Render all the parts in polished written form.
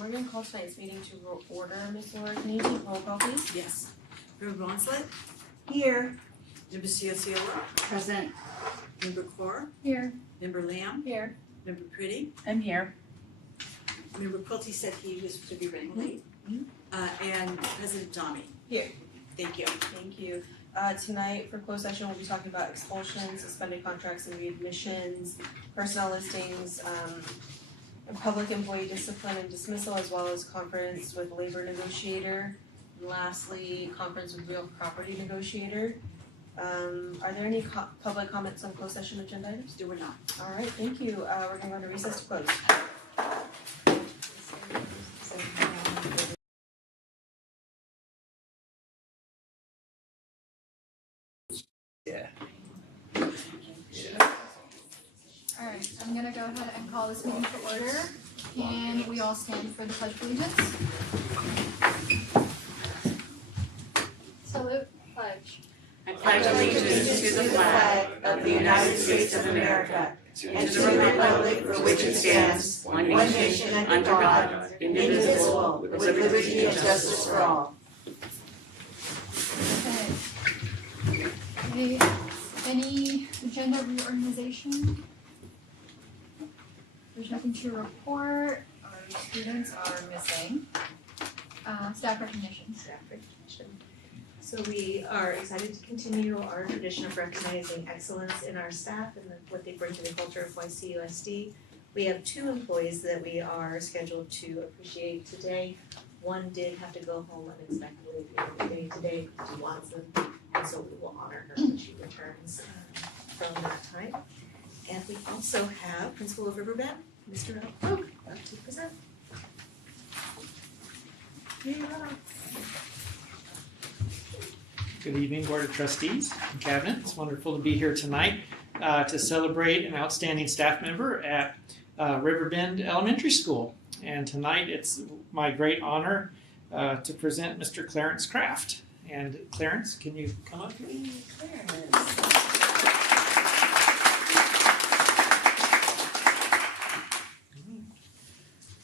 We're going to call tonight's meeting to order. Ms. Laura, can you take roll call, please? Yes. Member Bonslet? Here. Member Ciociola? Present. Member Core? Here. Member Lamb? Here. Member Pretty? I'm here. Member Quilty said he was to be running late. And President Dami? Here. Thank you. Thank you. Tonight for closed session, we'll be talking about expulsions, suspended contracts and readmissions, personnel listings, public employee discipline and dismissal, as well as conference with labor negotiator. And lastly, conference with real property negotiator. Are there any public comments on closed session agenda items? There were not. All right, thank you. We're gonna go into recess to close. Alright, I'm gonna go ahead and call this meeting to order. Can we all stand for the Pledge of Allegiance? Salute, pledge. I pledge allegiance to the flag of the United States of America and to the republic for which it stands, one nation under God, indivisible, with liberty and justice for all. Okay. Any agenda reorganization? There's nothing to report. Our students are missing. Staff recognition. So we are excited to continue our tradition of recognizing excellence in our staff and what they bring to the culture of YCUSD. We have 2 employees that we are scheduled to appreciate today. One did have to go home unexpectedly at the end of the day today because she wants them, and so we will honor her when she returns from that time. And we also have Principal of Riverbend, Mr. Oak, to present. Good evening, Board of Trustees and Cabinet. It's wonderful to be here tonight to celebrate an outstanding staff member at Riverbend Elementary School. And tonight it's my great honor to present Mr. Clarence Kraft. And Clarence, can you come up here? Clarence.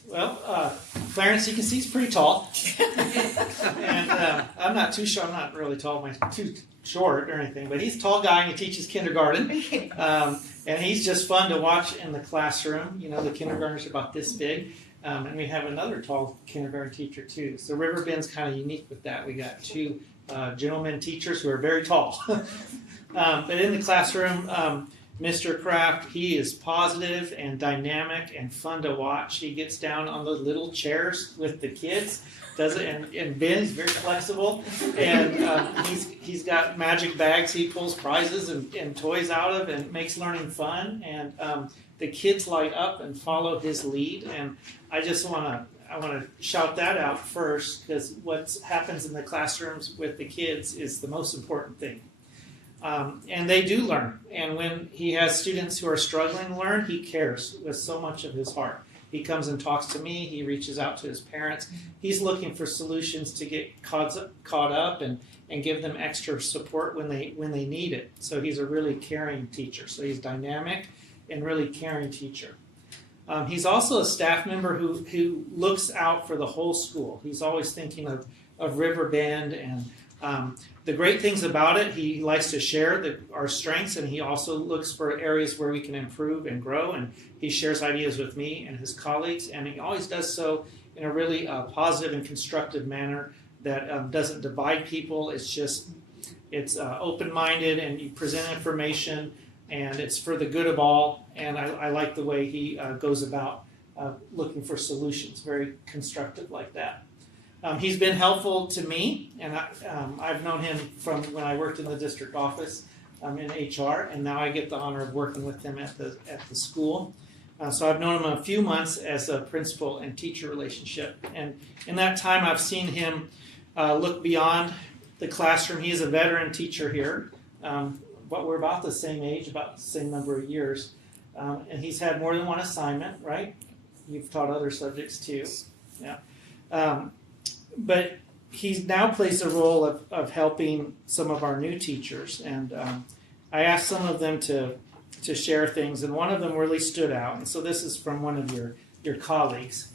Well, Clarence, you can see he's pretty tall. And I'm not too short. I'm not really tall. I'm too short or anything. But he's a tall guy and he teaches kindergarten. And he's just fun to watch in the classroom. You know, the kindergartners are about this big. And we have another tall kindergarten teacher too. So Riverbend's kind of unique with that. We got 2 gentlemen teachers who are very tall. But in the classroom, Mr. Kraft, he is positive and dynamic and fun to watch. He gets down on the little chairs with the kids, does it, and Ben's very flexible. And he's got magic bags he pulls prizes and toys out of and makes learning fun. And the kids light up and follow his lead. And I just want to shout that out first, because what happens in the classrooms with the kids is the most important thing. And they do learn. And when he has students who are struggling to learn, he cares with so much of his heart. He comes and talks to me. He reaches out to his parents. He's looking for solutions to get caught up and give them extra support when they need it. So he's a really caring teacher. So he's dynamic and really caring teacher. He's also a staff member who looks out for the whole school. He's always thinking of Riverbend and the great things about it. He likes to share our strengths, and he also looks for areas where we can improve and grow, and he shares ideas with me and his colleagues, and he always does so in a really positive and constructive manner that doesn't divide people. It's open-minded, and you present information, and it's for the good of all, and I like the way he goes about looking for solutions, very constructive like that. He's been helpful to me, and I've known him from when I worked in the district office in HR, and now I get the honor of working with him at the school. So I've known him a few months as a principal and teacher relationship, and in that time I've seen him look beyond the classroom. He is a veteran teacher here, but we're about the same age, about the same number of years, and he's had more than one assignment, right? You've taught other subjects too, yeah. But he now plays the role of helping some of our new teachers, and I asked some of them to share things, and one of them really stood out. And so this is from one of your colleagues.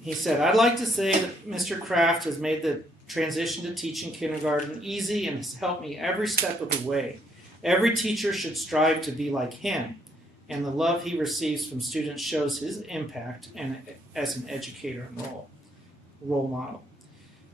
he said, "I'd like to say that Mr. Kraft has made the transition to teaching kindergarten easy and has helped me every step of the way. Every teacher should strive to be like him, and the love he receives from students shows his impact and as an educator and role model."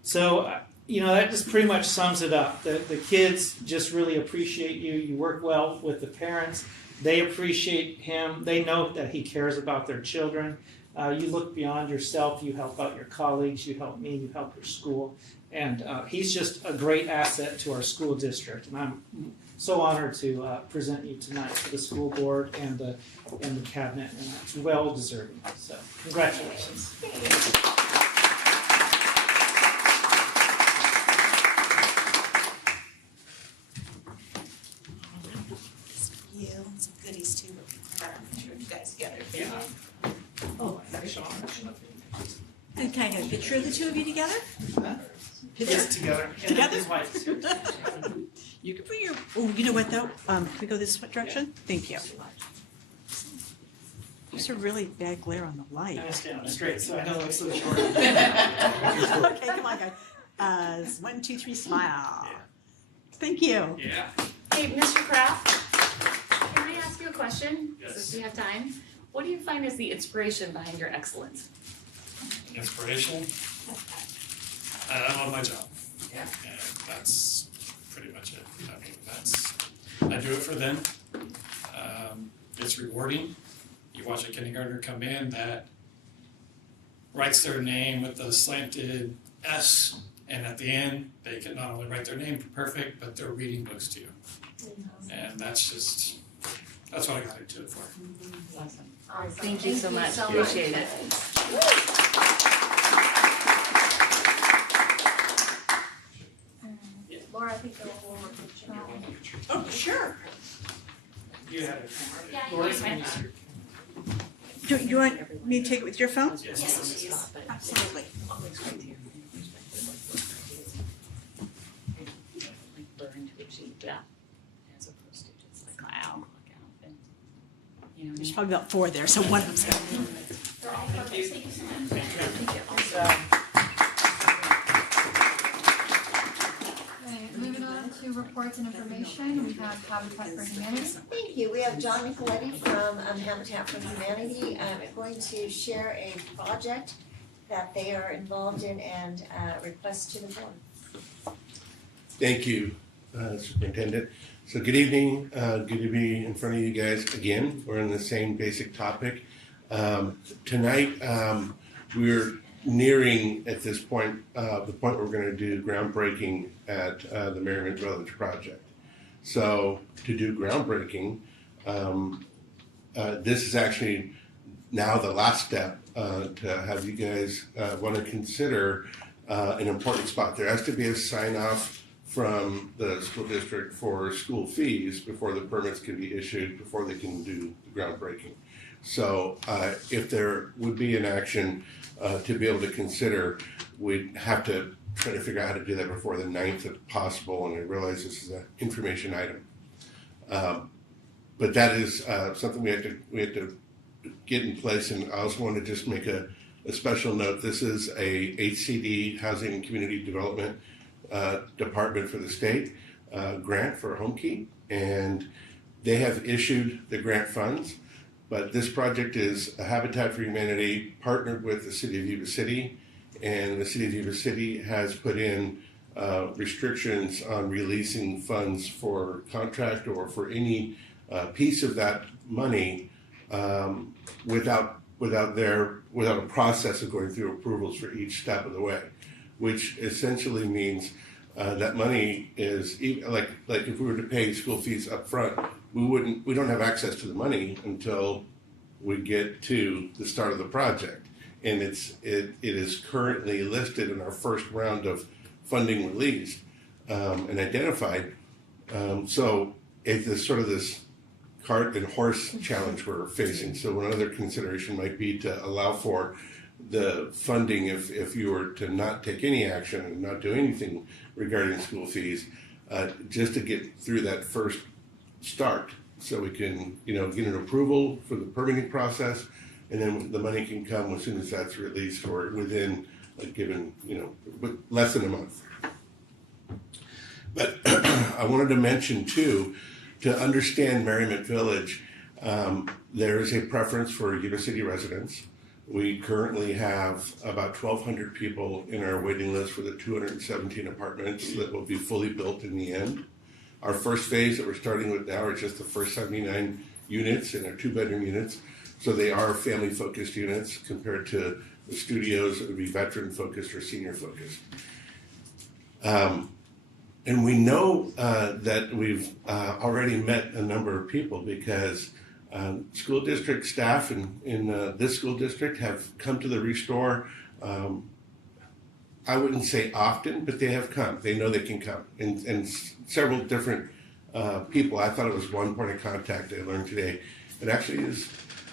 So, that just pretty much sums it up. The kids just really appreciate you. You work well with the parents. They appreciate him. They know that he cares about their children. You look beyond yourself. You help out your colleagues. You help me. You help your school. And he's just a great asset to our school district. And I'm so honored to present you tonight to the school board and the cabinet. And it's well deserving. So congratulations. You and some goodies too. Picture of you guys together. Yeah. Oh, Sean. Good, can I get a picture of the two of you together? Kids together. Together? His wife. You can put your, oh, you know what though? Can we go this direction? Thank you. There's a really bad glare on the light. I stand straight so I don't look so short. Okay, come on, guys. 1, 2, 3, smile. Thank you. Yeah. Hey, Mr. Kraft, can I ask you a question? Yes. Since we have time. What do you find is the inspiration behind your excellence? Inspiration. I love my job. Yeah. And that's pretty much it. I mean, I do it for them. It's rewarding. You watch a kindergartner come in that writes their name with a slanted S, and at the end, they can not only write their name perfect, but they're reading books to you. And that's what I got into it for. Awesome. Thank you so much. Appreciate it. Laura, I think there was one more picture. Oh, sure. You have it. Yeah, Lori's you can. minister. Do you want me to take it with your phone? Yes. Absolutely. Learn to achieve, yeah. As opposed to just like, wow, look out. And, you know, There's probably about 4 there, so one of them's gonna be. Okay, moving on to reports and information, we have Habitat for Humanity. Thank you. We have John Nicoletti from Habitat for Humanity going to share a project that they are involved in and request to the board. Thank you, Superintendent. So good evening. Good to be in front of you guys again. We're on the same basic topic. Tonight, we're nearing at this point the point where we're going to do groundbreaking at the Merriman Village project. So to do groundbreaking, this is actually now the last step to have you guys want to consider an important spot. There has to be a sign off from the school district for school fees before the permits can be issued, before they can do the groundbreaking. So if there would be an action to be able to consider, we'd have to try to figure out how to do that before the 9th if possible, and I realize this is an information item. But that is something we have to get in place, and I also want to just make a special note. This is a HCD, Housing and Community Development Department for the state grant for Home Key, and they have issued the grant funds. But this project is a Habitat for Humanity partnered with the City of Yuba City, and the City of Yuba City has put in restrictions on releasing funds for contract or for any piece of that money without a process of going through approvals for each step of the way, which essentially means that money is like if we were to pay school fees up front, we don't have access to the money until we get to the start of the project, and it is currently listed in our first round of funding released and identified. So it's sort of this cart and horse challenge we're facing. So another consideration might be to allow for the funding if you were to not take any action and not do anything regarding school fees, just to get through that first start, so we can get an approval for the permitting process, and then the money can come as soon as that's released or within a given, with less than a month. But I wanted to mention too, to understand Merriment Village, there is a preference for university residents. We currently have about 1,200 people in our waiting list for the 217 apartments that will be fully built in the end. Our first phase that we're starting with now are just the first 79 units, and they're 2-bedroom units. So they are family-focused units compared to the studios that would be veteran-focused or senior-focused. And we know that we've already met a number of people because school district staff in this school district have come to the Restore. I wouldn't say often, but they have come. They know they can come. And several different people. I thought it was one point of contact I learned today. It actually is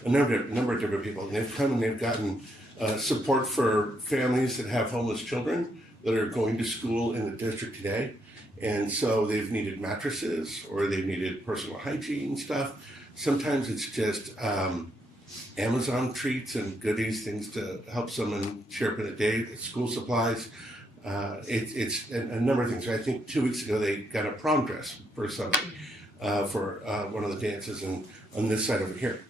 a number of different people. And they've come and they've gotten support for families that have homeless children that are going to school in the district today. And so they've needed mattresses or they've needed personal hygiene stuff. Sometimes it's just Amazon treats and goodies, things to help someone cheer up in a day, school supplies. It's a number of things. I think 2 weeks ago they got a prom dress for somebody for one of the dances on this side over here.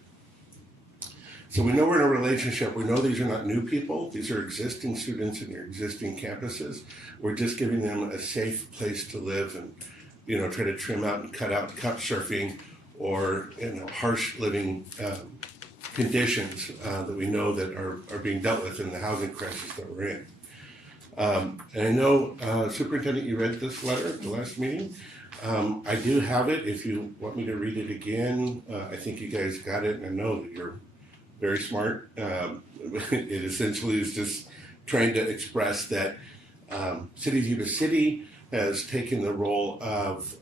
So we know we're in a relationship. We know these are not new people. These are existing students in your existing campuses. We're just giving them a safe place to live and, try to trim out and cut out couch surfing or, harsh living conditions that we know that are being dealt with in the housing crisis that we're in. And I know, Superintendent, you read this letter at the last meeting. I do have it. If you want me to read it again, I think you guys got it, and I know that you're very smart. It essentially is just trying to express that City of Yuba City has taken the role of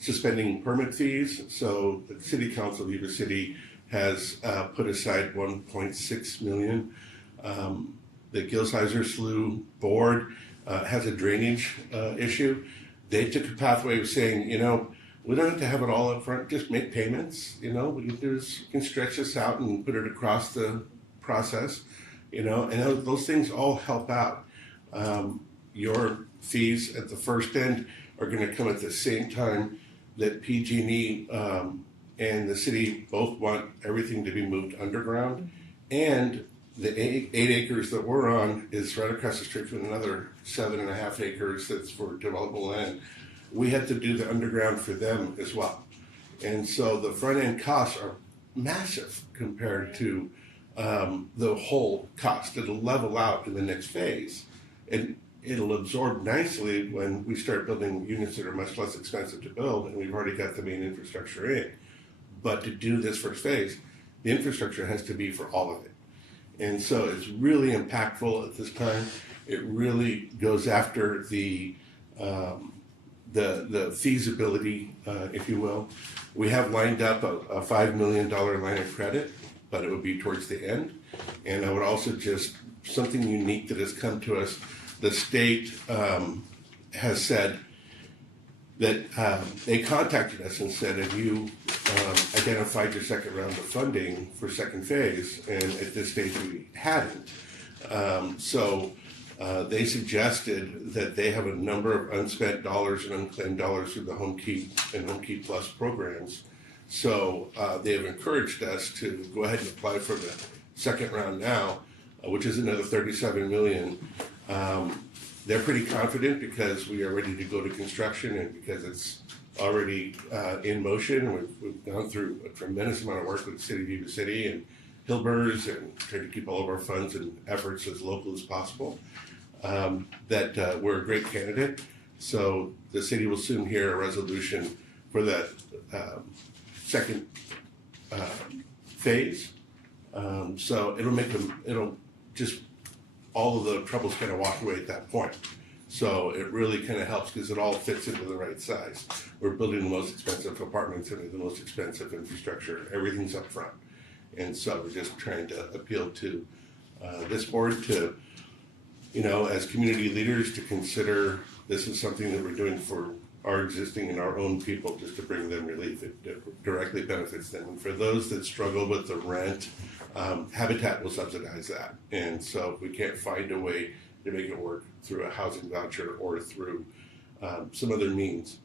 suspending permit fees. So the City Council of Yuba City has put aside $1.6 million. The Gilsheiser Slough Board has a drainage issue. They took a pathway of saying, we don't have to have it all up front, just make payments. What we can do is we can stretch this out and put it across the process, and those things all help out. Your fees at the first end are going to come at the same time that PG&E and the city both want everything to be moved underground. And the 8 acres that we're on is right across the street from another 7.5 acres that's for developable land. We had to do the underground for them as well. And so the front end costs are massive compared to the whole cost. It'll level out in the next phase. And it'll absorb nicely when we start building units that are much less expensive to build, and we've already got the main infrastructure in. But to do this first phase, the infrastructure has to be for all of it. And so it's really impactful at this time. It really goes after the feasibility, if you will. We have lined up a $5 million line of credit, but it would be towards the end. And I would also just, something unique that has come to us, the state has said that they contacted us and said, have you identified your second round of funding for second phase? And at this stage we hadn't. So they suggested that they have a number of unspent dollars and unclaimed dollars through the Home Keep and Home Keep Plus programs. So they have encouraged us to go ahead and apply for the second round now, which is another $37 million. They're pretty confident because we are ready to go to construction and because it's already in motion. We've gone through a tremendous amount of work with the City of Yuba City and Hillburrs and trying to keep all of our funds and efforts as local as possible. That we're a great candidate. So the city will soon hear a resolution for that second phase. So it'll just, all of the troubles kind of walk away at that point. So it really kind of helps because it all fits into the right size. We're building the most expensive apartments and the most expensive infrastructure. Everything's up front. And so we're just trying to appeal to this board to, as community leaders, to consider this is something that we're doing for our existing and our own people just to bring them relief. It directly benefits them. And for those that struggle with the rent, Habitat will subsidize that. And so if we can't find a way to make it work through a housing voucher or through some other means,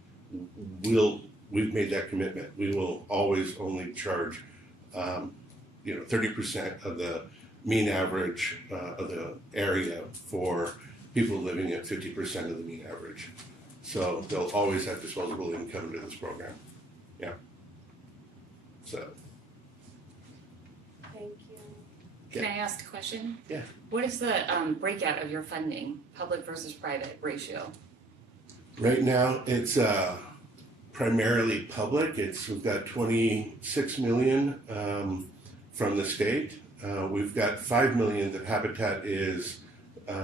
we've made that commitment. We will always only charge 30% of the mean average of the area for people living at 50% of the mean average. So they'll always have disposable income to this program. Yeah. So. Thank you. Can I ask a question? Yeah. What is the breakout of your funding, public versus private ratio? Right now, it's primarily public. We've got 26 million from the state. We've got 5 million that Habitat is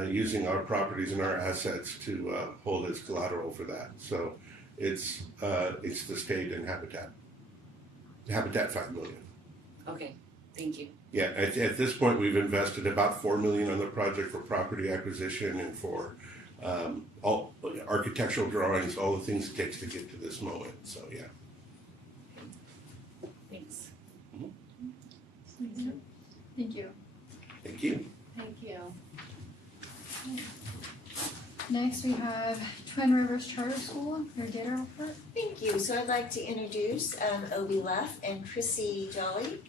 using our properties and our assets to hold as collateral for that. So it's the state and Habitat. Habitat 5 million. Okay, thank you. Yeah, at this point, we've invested about 4 million on the project for property acquisition and for all architectural drawings, all the things it takes to get to this moment. So yeah. Thanks. Thank you. Thank you. Thank you. Next, we have Twin Rivers Charter School, your data report. Thank you. So I'd like to introduce Obi Leff and Chrissy Jolly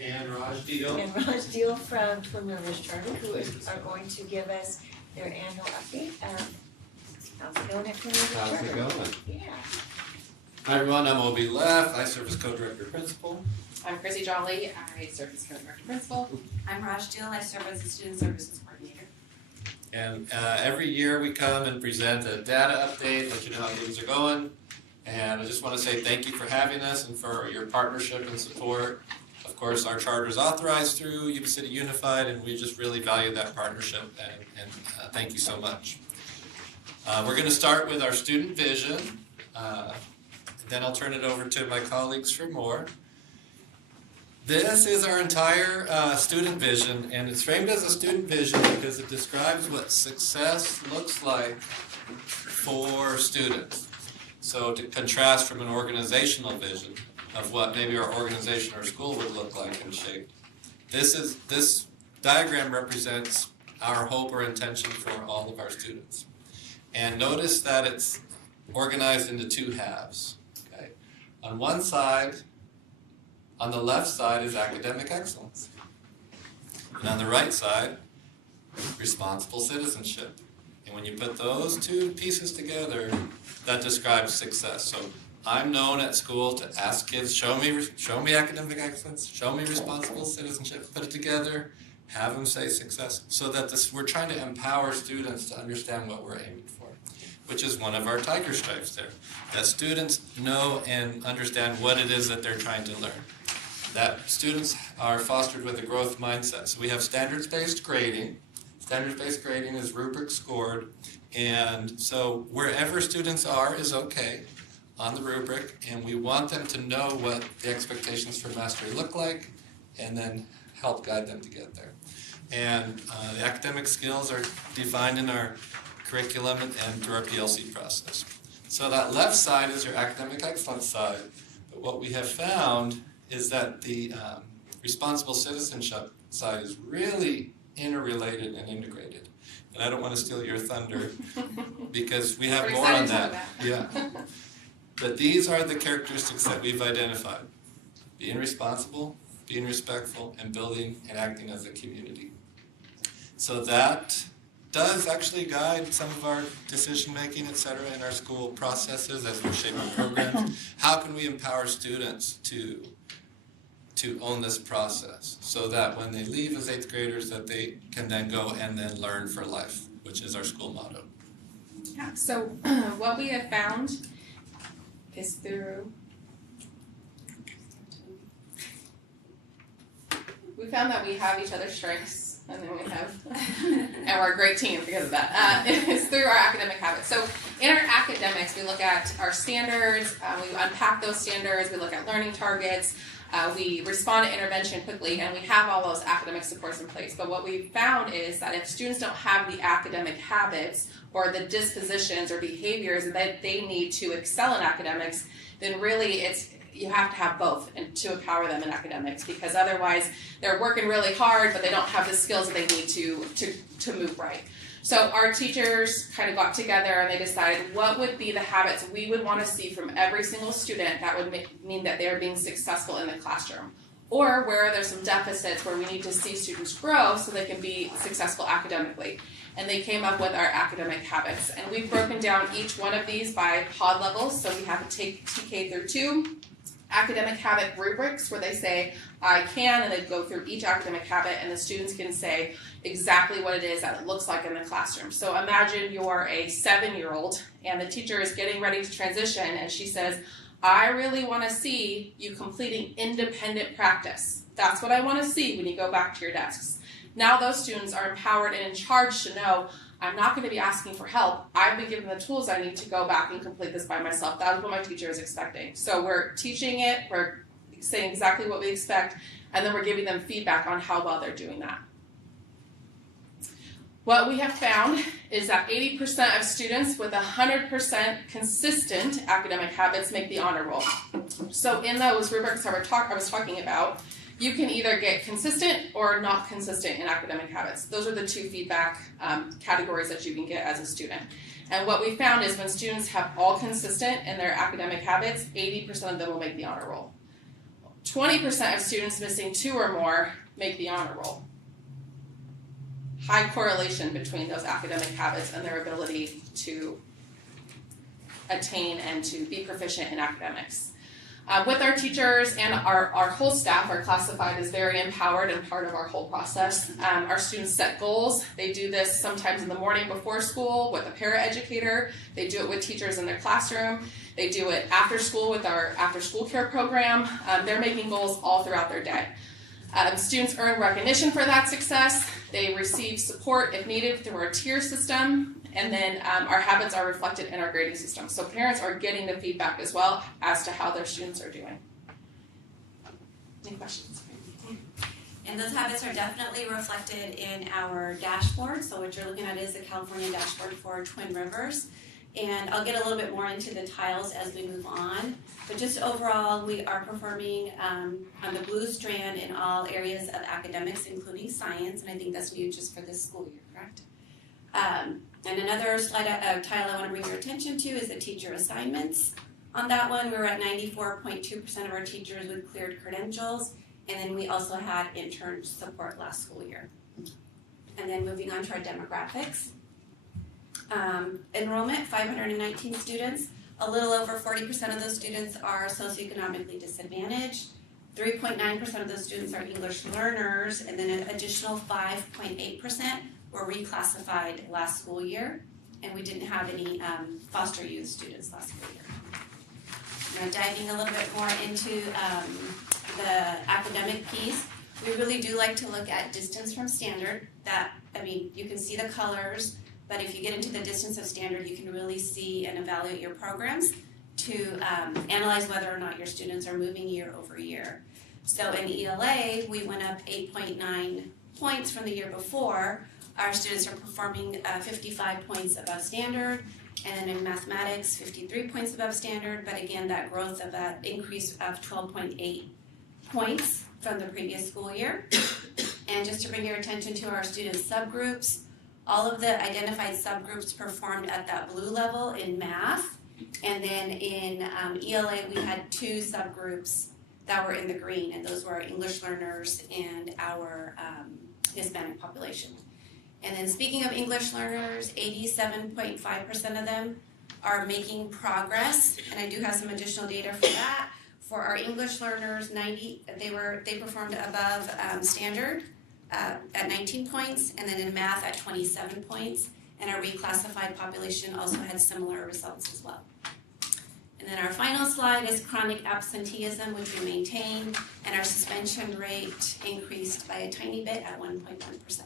And Raj Deal. and Raj Deal from Twin Rivers Charter, who are going to give us their annual update. How's it going at Twin Rivers Charter? How's it going? Yeah. Hi everyone, I'm Obi Leff. I serve as co-director principal. I'm Chrissy Jolly, I serve as co-director principal. I'm Raj Deal, I serve as a student services coordinator. And every year we come and present a data update, let you know how things are going. And I just want to say thank you for having us and for your partnership and support. Of course, our charter is authorized through Yuba City Unified, and we just really value that partnership, and thank you so much. We're going to start with our student vision. Then I'll turn it over to my colleagues for more. This is our entire student vision, and it's framed as a student vision because it describes what success looks like for students. So to contrast from an organizational vision of what maybe our organization or school would look like and shape. This diagram represents our hope or intention for all of our students. And notice that it's organized into two halves. Okay? On one side, on the left side is academic excellence. And on the right side, responsible citizenship. And when you put those two pieces together, that describes success. So I'm known at school to ask kids, show me academic excellence, show me responsible citizenship, put it together, have them say success, so that we're trying to empower students to understand what we're aiming for, which is one of our tiger stripes there, that students know and understand what it is that they're trying to learn. That students are fostered with a growth mindset. So we have standards-based grading. Standards-based grading is rubric scored, and so wherever students are is okay on the rubric, and we want them to know what the expectations for mastery look like, and then help guide them to get there. And the academic skills are defined in our curriculum and through our PLC process. So that left side is your academic excellence side, but what we have found is that the responsible citizenship side is really interrelated and integrated. And I don't want to steal your thunder because we have more on that. Yeah. But these are the characteristics that we've identified. Being responsible, being respectful, and building and acting as a community. So that does actually guide some of our decision making, et cetera, in our school processes as we're shaping programs. How can we empower students to own this process so that when they leave as 8th graders that they can then go and then learn for life, which is our school motto. Yeah, so what we have found is we found that we have each other's strengths, and then we have, and we're a great team because of that, is through our academic habits. So in our academics, we look at our standards, we unpack those standards, we look at learning targets, We respond to intervention quickly, and we have all those academic supports in place. But what we found is that if students don't have the academic habits or the dispositions or behaviors that they need to excel in academics, then really you have to have both and to empower them in academics, because otherwise they're working really hard but they don't have the skills that they need to move right. So our teachers kind of got together and they decided what would be the habits we would want to see from every single student that would mean that they're being successful in the classroom, or where are there some deficits where we need to see students grow so they can be successful academically. And they came up with our academic habits, and we've broken down each one of these by pod levels. So we have a TK through 2 academic habit rubrics where they say I can, and they go through each academic habit, and the students can say exactly what it is that it looks like in the classroom. So imagine you're a 7-year-old and the teacher is getting ready to transition, and she says, I really want to see you completing independent practice. That's what I want to see when you go back to your desks. Now those students are empowered and in charge to know I'm not going to be asking for help. I've been given the tools I need to go back and complete this by myself. That is what my teacher is expecting. So we're teaching it, we're saying exactly what we expect, and then we're giving them feedback on how well they're doing that. What we have found is that 80% of students with 100% consistent academic habits make the honor roll. So in those rubrics I was talking about, you can either get consistent or not consistent in academic habits. Those are the 2 feedback categories that you can get as a student. And what we found is when students have all consistent in their academic habits, 80% of them will make the honor roll. 20% of students missing 2 or more make the honor roll. High correlation between those academic habits and their ability to attain and to be proficient in academics. With our teachers and our whole staff are classified as very empowered and part of our whole process. Our students set goals. They do this sometimes in the morning before school with a paraeducator. They do it with teachers in their classroom. They do it after school with our after school care program. They're making goals all throughout their day. Students earn recognition for that success. They receive support if needed through our tier system. And then our habits are reflected in our grading system. So parents are getting the feedback as well as to how their students are doing. Any questions? And those habits are definitely reflected in our dashboard. So what you're looking at is the California dashboard for Twin Rivers. And I'll get a little bit more into the tiles as we move on. But just overall, we are performing on the blue strand in all areas of academics, including science. And I think that's new just for this school year, correct? And another tile I want to bring your attention to is the teacher assignments. On that one, we were at 94.2% of our teachers with cleared credentials, and then we also had intern support last school year. And then moving on to our demographics. Enrollment, 519 students. A little over 40% of those students are socioeconomically disadvantaged. 3.9% of those students are English learners, and then an additional 5.8% were reclassified last school year, and we didn't have any foster youth students last school year. Now diving a little bit more into the academic piece, we really do like to look at distance from standard. You can see the colors, but if you get into the distance of standard, you can really see and evaluate your programs to analyze whether or not your students are moving year over year. So in ELA, we went up 8.9 points from the year before. Our students are performing 55 points above standard, and then in mathematics, 53 points above standard, but again, that growth of that increase of 12.8 points from the previous school year. And just to bring your attention to our student subgroups, all of the identified subgroups performed at that blue level in math, and then in ELA, we had 2 subgroups that were in the green, and those were our English learners and our Hispanic population. And then speaking of English learners, 87.5% of them are making progress, and I do have some additional data for that. For our English learners, they performed above standard at 19 points, and then in math at 27 points, and our reclassified population also had similar results as well. And then our final slide is chronic absenteeism, which we maintained, and our suspension rate increased by a tiny bit at 1.1%.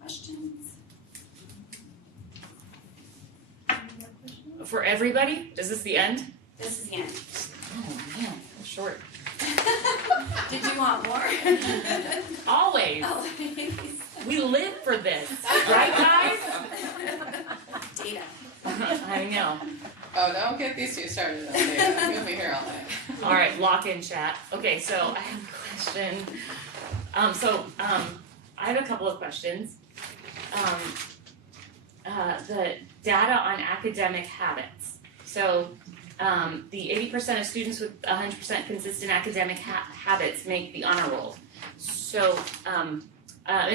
Questions? For everybody? Is this the end? This is the end. short. Did you want more? Always. Oh, We live for this, right, guys? Data. I know. Oh, don't get these two started on data. You'll be here all night. All right, lock in chat. Okay, so I have a question. I have a couple of questions. The data on academic habits. So, the 80% of students with 100% consistent academic habits make the honor roll. So, and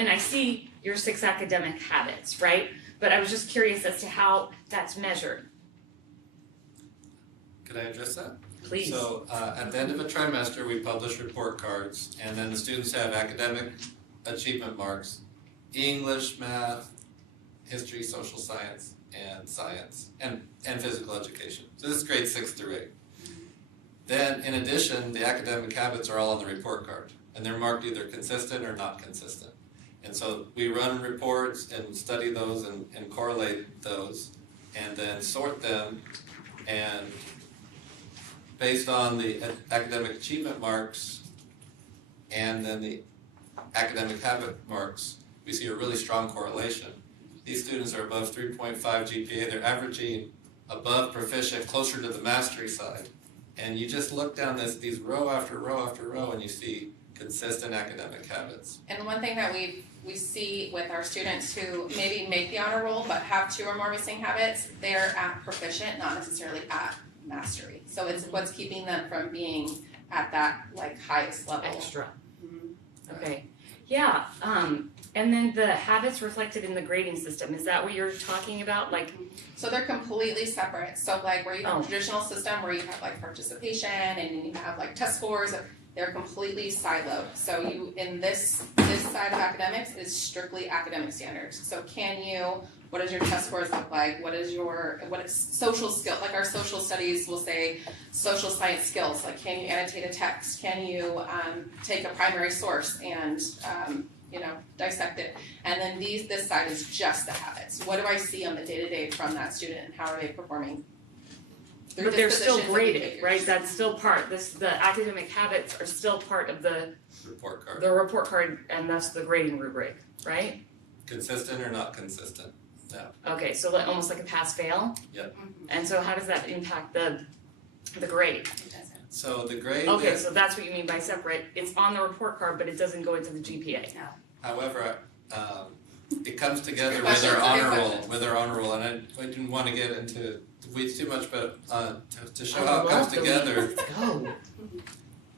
I see your 6 academic habits, right? But I was just curious as to how that's measured. Could I address that? Please. So at the end of a trimester, we publish report cards, and then the students have academic achievement marks, English, math, history, social science, and science, and physical education. So this is grades 6 through 8. Then, in addition, the academic habits are all on the report card, and they're marked either consistent or not consistent. And so we run reports and study those and correlate those, and then sort them, and based on the academic achievement marks and then the academic habit marks, we see a really strong correlation. These students are above 3.5 GPA, they're averaging above proficient, closer to the mastery side. And you just look down these row after row after row and you see consistent academic habits. And one thing that we see with our students who maybe make the honor roll but have 2 or more missing habits, they're at proficient, not necessarily at mastery. So it's what's keeping them from being at that like highest level. Extra. Okay. Yeah. And then the habits reflected in the grading system, is that what you're talking about? Like, so they're completely separate. So like where you have a traditional system where you have like participation and you have like test scores, they're completely siloed. So you in this side of academics is strictly academic standards. So what does your test scores look like? What is social skill? Like our social studies will say social science skills. Like can you annotate a text? Can you take a primary source and dissect it? And then this side is just the habits. What do I see on the day-to-day from that student and how are they performing? but they're still graded, right? That's still part, the academic habits are still part of the report card. The report card, and thus the grading rubric, right? Consistent or not consistent? No. Okay, so almost like a pass-fail? Yep. And so how does that impact the grade? So the grade. Okay, so that's what you mean by separate. It's on the report card, but it doesn't go into the GPA. No. However, it comes together with our honor roll, and I didn't want to get into the weeds too much, but to show how it comes together,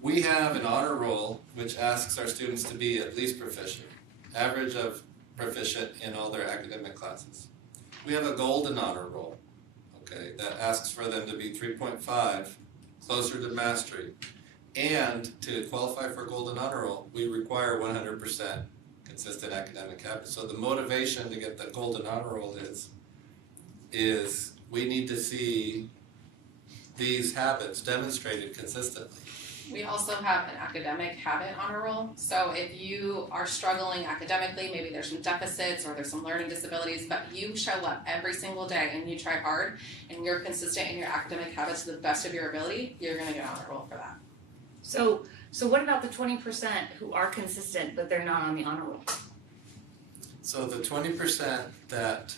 we have an honor roll which asks our students to be at least proficient, average of proficient in all their academic classes. We have a golden honor roll, okay, that asks for them to be 3.5, closer to mastery, and to qualify for golden honor roll, we require 100% consistent academic habits. So the motivation to get the golden honor roll is we need to see these habits demonstrated consistently. We also have an academic habit honor roll. So if you are struggling academically, maybe there's some deficits or there's some learning disabilities, but you show up every single day and you try hard and you're consistent in your academic habits to the best of your ability, you're gonna get honor roll for that. So what about the 20% who are consistent but they're not on the honor roll? So the 20% that,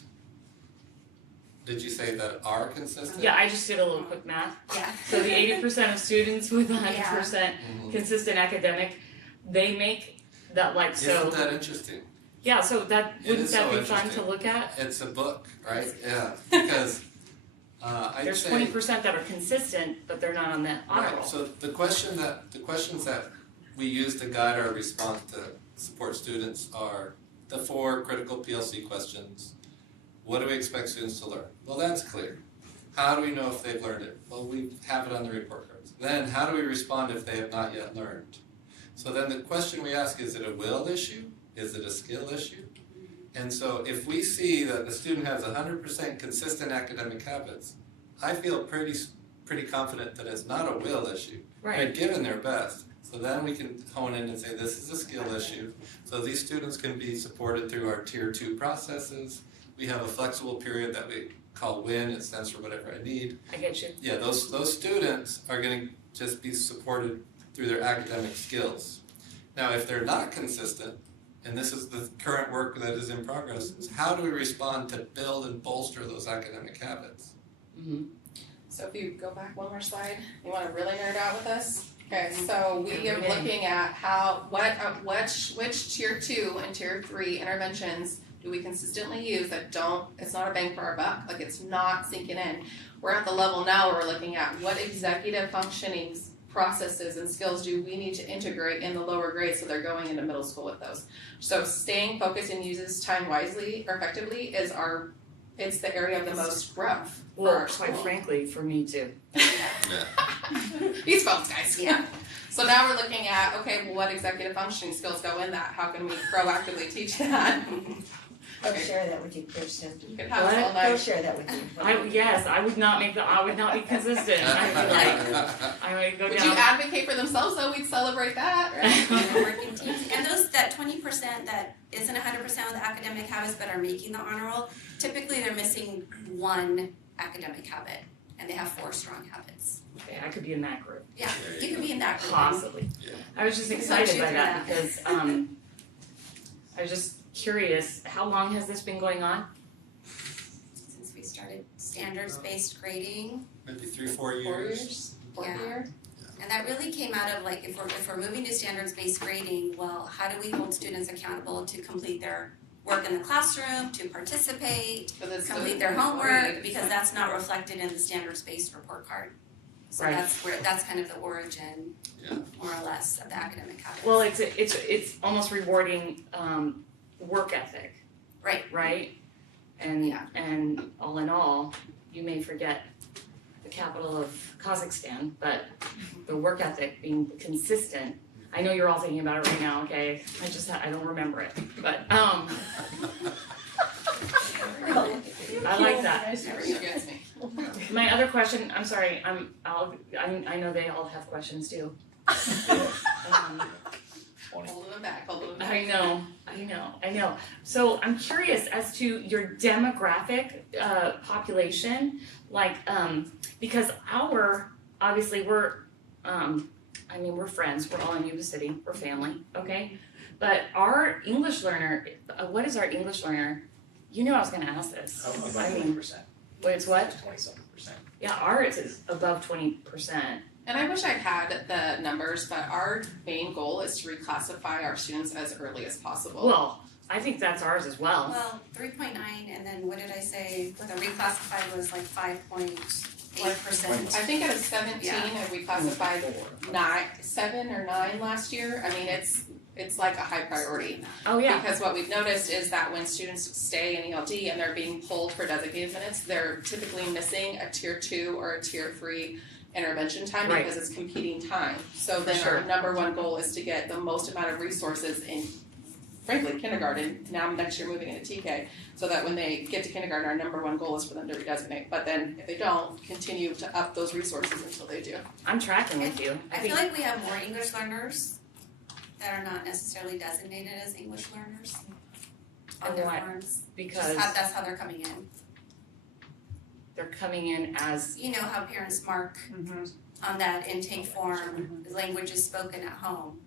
did you say that are consistent? Yeah, I just did a little quick math. Yeah. So the 80% of students with 100% consistent academic, they make that like so. Isn't that interesting? Yeah, so wouldn't that be fun to interesting. look at? It's a book, right? Yeah, because I'd There's say 20% that are consistent, but they're not on the honor roll. right. So the questions that we use to guide our response to support students are the 4 critical PLC questions. What do we expect students to learn? Well, that's clear. How do we know if they've learned it? Well, we have it on the report cards. Then, how do we respond if they have not yet learned? So then the question we ask, is it a will issue? Is it a skill issue? And so if we see that the student has 100% consistent academic habits, I feel pretty confident that it's not a will issue. Right. They're given their best. So then we can hone in and say this is a skill issue. So these students can be supported through our Tier 2 processes. We have a flexible period that called WIN, it stands for whatever I need. I get you. Yeah, those students are gonna just be supported through their academic skills. Now, if they're not consistent, and this is the current work that is in progress, is how do we respond to build and bolster those academic habits? Mm-hmm. So if you go back one more slide, you wanna really nerd out with us? Okay, so we are looking at which tier 2 and tier 3 interventions do we consistently use that it's not a bang for our buck, like it's not sinking in. We're at the level now where we're looking at what executive functioning processes and skills do we need to integrate in the lower grades so they're going into middle school with those. So staying focused and uses time wisely or effectively it's the area of the most growth for Well, our school. quite frankly, for me too. These phones, guys. Yeah. So now we're looking at, okay, well, what executive functioning skills go in that? How can we proactively teach that? I'll share that with you, Kirsten. You can have us all I'll night. share that with you. Yes, I would not be consistent. I'd be like, I would go Would down. you advocate for themselves though? We'd celebrate that, right? Working teams, and that 20% that isn't 100% with academic habits but are making the honor roll, typically they're missing one academic habit, and they have 4 strong habits. Okay, I could be in that group. Yeah, you could be in that group. Possibly. Yeah. I was just excited by that because I was just curious, how long has this been going on? Since we started standards-based grading, Maybe 3-4 years. Fourth Yeah. year. and that really came out of like, if we're moving to standards-based grading, well, how do we hold students accountable to complete their work in the classroom, to participate, For this complete their homework, because that's not reflected in the standards-based report card. So Right. that's kind of the origin, Yeah. more or less, of the academic habits. Well, it's almost rewarding work ethic. Right. Right? And Yeah. and all in all, you may forget the capital of Kazakhstan, but the work ethic being consistent. I know you're all thinking about it right now, okay? I don't remember it. But I like that. Never gets me. My other question, I'm sorry, I know they all have questions too. Hold them back, hold them back. I know. So I'm curious as to your demographic population, like because obviously we're friends, we're all in Yuba City, we're family, okay? But our English learner, what is our English learner? You knew I was gonna ask this. About 20%. Wait, it's what? 27%. Yeah, ours is above 20%. And I wish I had the numbers, but our main goal is to reclassify our students as early as possible. Well, I think that's ours as well. Well, 3.9, and then what did I say, the reclassified was like 5.8%. I think out of 17, have we classified 7 or 9 last year? I mean, it's like a high priority. Oh yeah. Because what we've noticed is that when students stay in ELD and they're being pulled for designated minutes, they're typically missing a tier 2 or a tier 3 intervention time Right. because it's competing time. So then Sure. our number one goal is to get the most amount of resources in, frankly, kindergarten, now next year moving into TK, so that when they get to kindergarten, our number one goal is for them to redesignate. But then if they don't, continue to up those resources until they do. I'm tracking with you. I feel like we have more English learners that are not necessarily designated as English learners on their Why? forms. Because That's how they're coming in. they're coming in as You know how parents mark on that intake form, the language is spoken at home.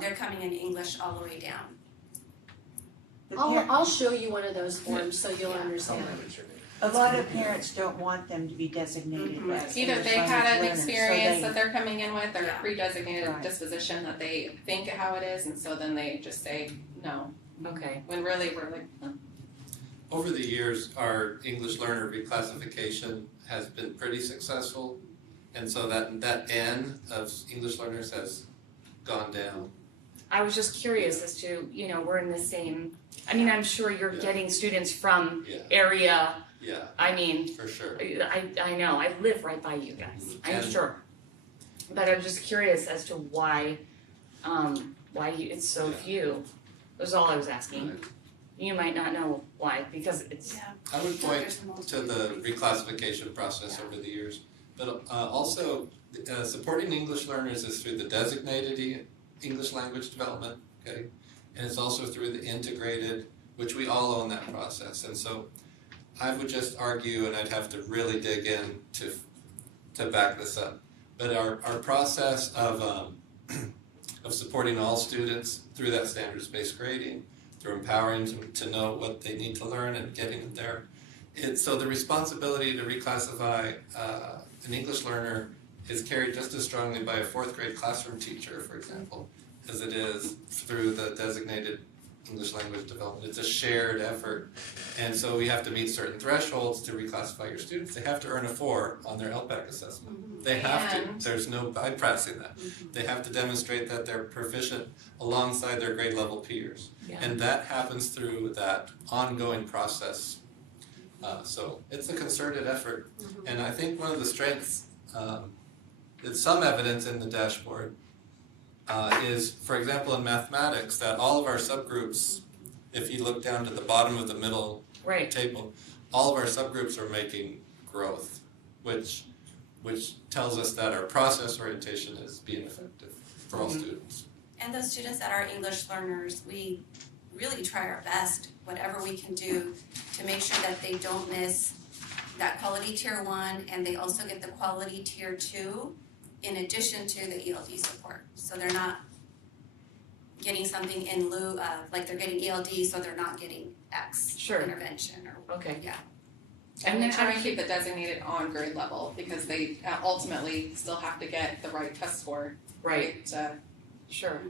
They're coming in English all the way down. I'll show you one of those forms so you'll understand. A lot of parents don't want them to be designated as Either English they had language an learners, so experience they- that they're coming in with, or a Yeah. pre-designated Right. disposition that they think how it is, and so then they just say no. okay. When really we're like, oh. Over the years, our English learner reclassification has been pretty successful, and so that N of English learners has gone down. I was just curious as to, we're in the same, I'm sure you're Yeah. getting students from Yeah. area, Yeah, I mean, for sure. I know, I live right by you guys, I'm And- sure. But I'm just curious as to why it's so Yeah. few. That's all I was asking. Right. You might not know why, because it's, I would point to the reclassification process over the years, but also supporting English learners is through the designated English language development, okay? And it's also through the integrated, which we all own that process. And so I would just argue, and I'd have to really dig in to back this up, but our process of supporting all students through that standards-based grading, through empowering them to know what they need to learn and getting them there. So the responsibility to reclassify an English learner is carried just as strongly by a fourth grade classroom teacher, for example, as it is through the designated English language development. It's a shared effort. And so we have to meet certain thresholds to reclassify your students. They have to earn a 4 on their LPAC assessment. They have to. There's no bypassing that. They have to demonstrate that they're proficient alongside their grade level peers. Yeah. And that happens through that ongoing process. So it's a concerted effort. And I think one of the strengths, there's some evidence in the dashboard, is, for example, in mathematics, that all of our subgroups, if you look down to the bottom of the middle table, all of our subgroups are making growth, which tells us that our process orientation is being effective for all students. And those students that are English learners, we really try our best, whatever we can do, to make sure that they don't miss that quality tier 1, and they also get the quality tier 2 in addition to the ELD support. So they're not getting something in lieu of, like they're getting ELD, so they're not getting X intervention or, yeah. And we try and keep the designated on grade level because they ultimately still have to get the right test score. Right. Sure.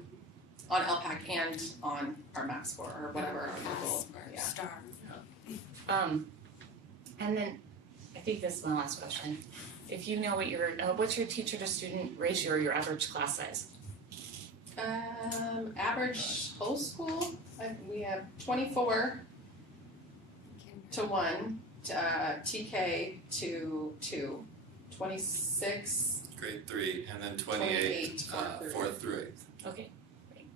On LPAC and on our math score or whatever. Star. And then, I think this is my last question. If you know what what's your teacher to student ratio or your average class size? Average whole school, we have 24 to 1, TK to 2, 26. Grade 3, and then 28, 4th through 8th. Okay, great.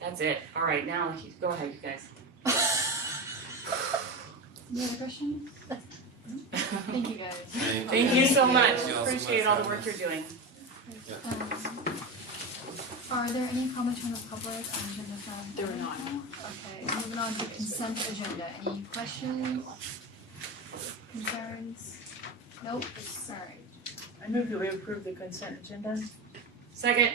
That's it. All right, now go ahead, you guys. Any other questions? Thank you guys. Thank you so much. Appreciate all the work you're doing. Are there any comments from the public on agenda from? There are not. Okay, moving on to consent agenda. Any questions? Concerns? Nope, sorry. I move that we approve the consent agenda. Second.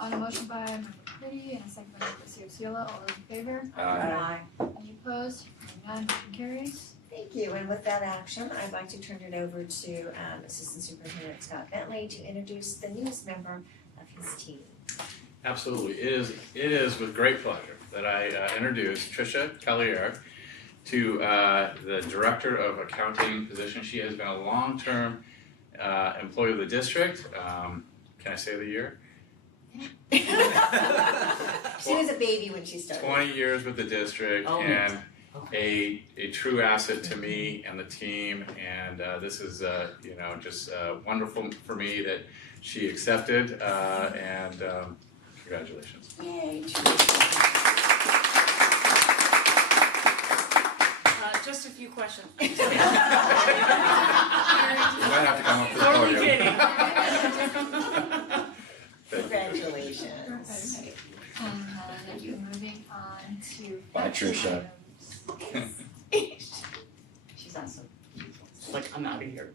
On a motion by Member Pretty and a second by Member Ciociola, all those in favor? Aye. Any opposed? Hearing none, motion carries. Thank you, and with that action, I'd like to turn it over to Assistant Superintendent Scott Bentley to introduce the newest member of his team. Absolutely, it is with great pleasure that I introduce Tricia Callier to the Director of Accounting position. She has been a long-term employee of the district. Can I say the year? She was a baby when she started. 20 years with the district, and a true asset to me and the team, and this is just wonderful for me that she accepted, and congratulations. Yay. Just a few questions. You might have to come up to the Totally podium. kidding. Congratulations. Okay. And then moving on to. Bye, Tricia. She's awesome. Like, I'm out of here.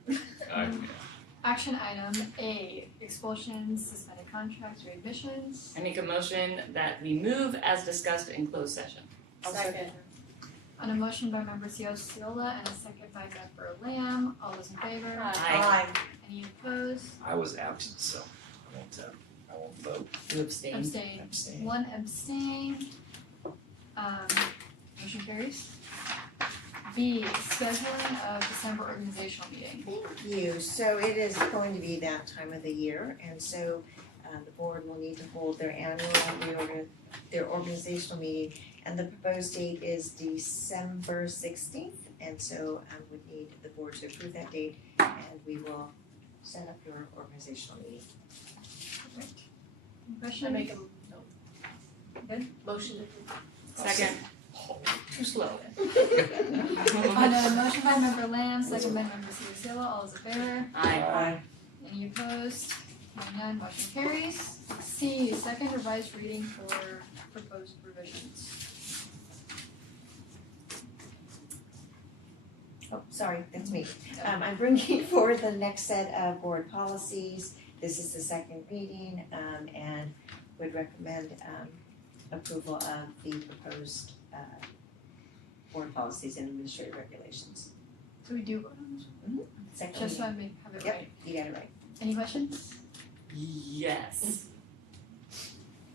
Action item A, expulsions, suspended contracts, readmissions. I make a motion that we move as discussed in closed session. Second. On a motion by Member Ciociola and a second by Member Lamb, all those in favor? Aye. Any opposed? I was absent, so I won't vote. You abstain? Abstain. One abstain. Motion carries. B, scheduling of December organizational meeting. Thank you. So it is going to be that time of the year, and so the board will need to hold their annual their organizational meeting, and the proposed date is December 16th, and so I would need the board to approve that date, and we will set up your organizational meeting. Any questions? I make Good. motion. Second. Too slow. On a motion by Member Lamb, second by Member Ciociola, all those in favor? Aye. Any opposed? Hearing none, motion carries. C, second revised reading for proposed revisions. Oh, sorry, that's me. I'm bringing forward the next set of board policies. This is the second reading, and would recommend, approval of the proposed, board policies and administrative regulations. So we do vote on this one? Second Just so I reading. have it Yep. right. You got it right. Any questions? Yes,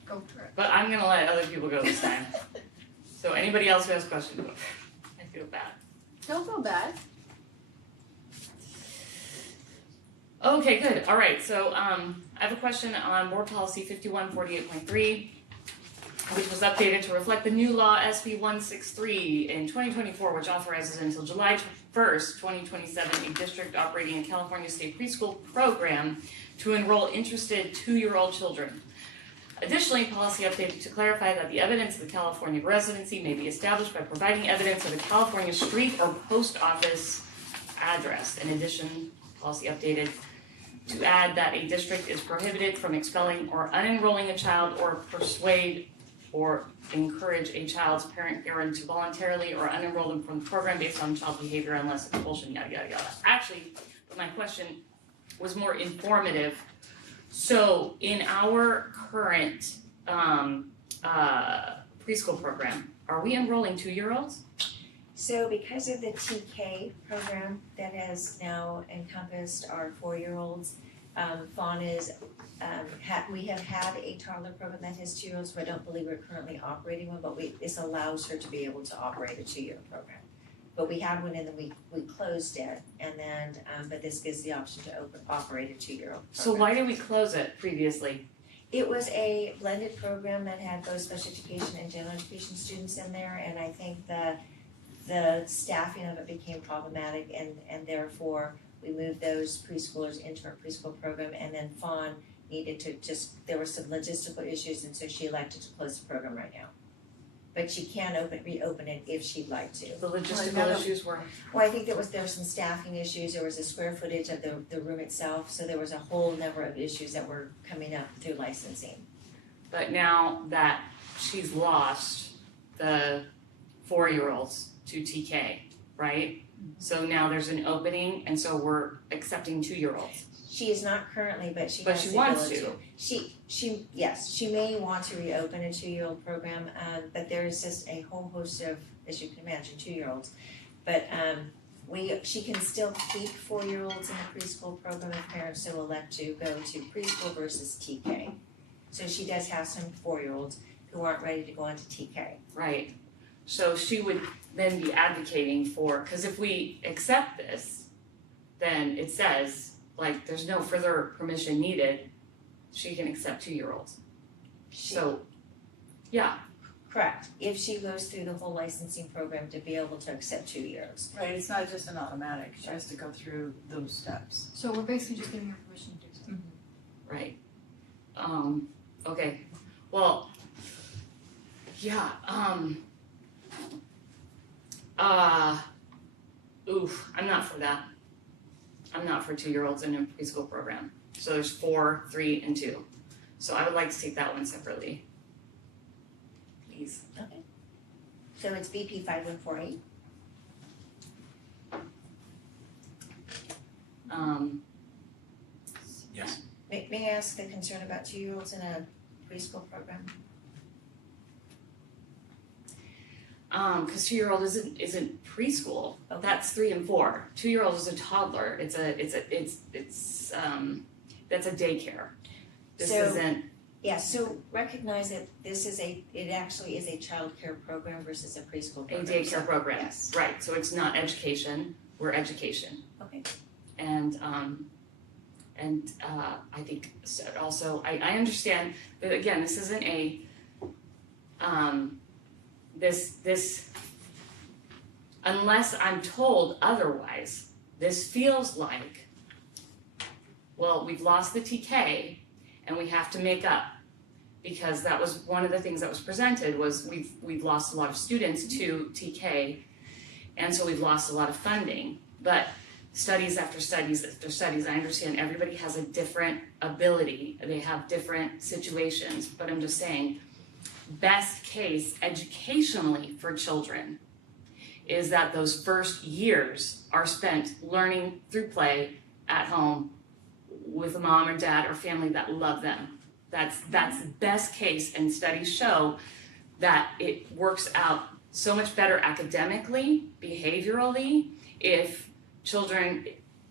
Go for it. but I'm gonna let other people go this time. So anybody else who has questions, go. I feel bad. Don't feel bad. Okay, good, alright, so I have a question on board policy 5148.3, which was updated to reflect the new law SB 163 in 2024, which authorizes until July 1st, 2027, a district operating a California state preschool program to enroll interested 2-year-old children. Additionally, policy updated to clarify that the evidence of the California residency may be established by providing evidence of a California street or post office address. In addition, policy updated to add that a district is prohibited from expelling or unenrolling a child or persuade or encourage a child's parent guardian to voluntarily or unenroll them from the program based on child behavior unless expulsion, yada, yada, yada. Actually, but my question was more informative. So in our current preschool program, are we enrolling 2-year-olds? So because of the TK program that has now encompassed our 4-year-olds, Fawn is, we have had a toddler program that has 2-year-olds, but I don't believe we're currently operating one, but this allows her to be able to operate a 2-year program. But we had one and then we closed it, and then, but this gives the option to operate a 2-year-old program. So why did we close it previously? It was a blended program that had both special education and general education students in there, and I think the staffing of it became problematic, and therefore we moved those preschoolers into our preschool program, and then Fawn needed to there were some logistical issues, and so she elected to close the program right now. But she can reopen it if she'd like to. The logistical issues were? Well, I think there was some staffing issues, there was a square footage of the room itself, so there was a whole number of issues that were coming up through licensing. But now that she's lost the 4-year-olds to TK, right? So now there's an opening, and so we're accepting 2-year-olds. She is not currently, but she But has she the wants ability to. Yes, she may want to reopen a 2-year-old program, but there is just a whole host of, as you can imagine, 2-year-olds. But she can still keep 4-year-olds in the preschool program if parents so elect to go to preschool versus TK. So she does have some 4-year-olds who aren't ready to go on to TK. Right. So she would then be advocating for, because if we accept this, then it says, like, there's no further permission needed, she can accept 2-year-olds. So, yeah. Correct, if she goes through the whole licensing program to be able to accept 2-year-olds. Right, it's not just an automatic, she has to go through those steps. So we're basically just giving her permission to do so. Right. Okay. Well, yeah, I'm not for that. I'm not for 2-year-olds in a preschool program. So there's 4, 3, and 2. So I would like to take that one separately. Please. Okay. So it's BP 5148. Yes. May I ask the concern about 2-year-olds in a preschool program? Because 2-year-old isn't preschool. Okay. That's 3 and 4. 2-year-old is a toddler. That's a daycare. This So- isn't. Yeah, so recognize that it actually is a childcare program versus a preschool A program. daycare program. Yes. Right. So it's not education. We're education. Okay. And I think also I understand that again this isn't a this unless I'm told otherwise, this feels like, well, we've lost the TK and we have to make up, because that was one of the things that was presented was we've lost a lot of students to TK, and so we've lost a lot of funding. But studies after studies after studies, I understand everybody has a different ability, they have different situations, but I'm just saying, best case educationally for children is that those first years are spent learning through play at home with a mom or dad or family that love them. That's best case, and studies show that it works out so much better academically, behaviorally, if children,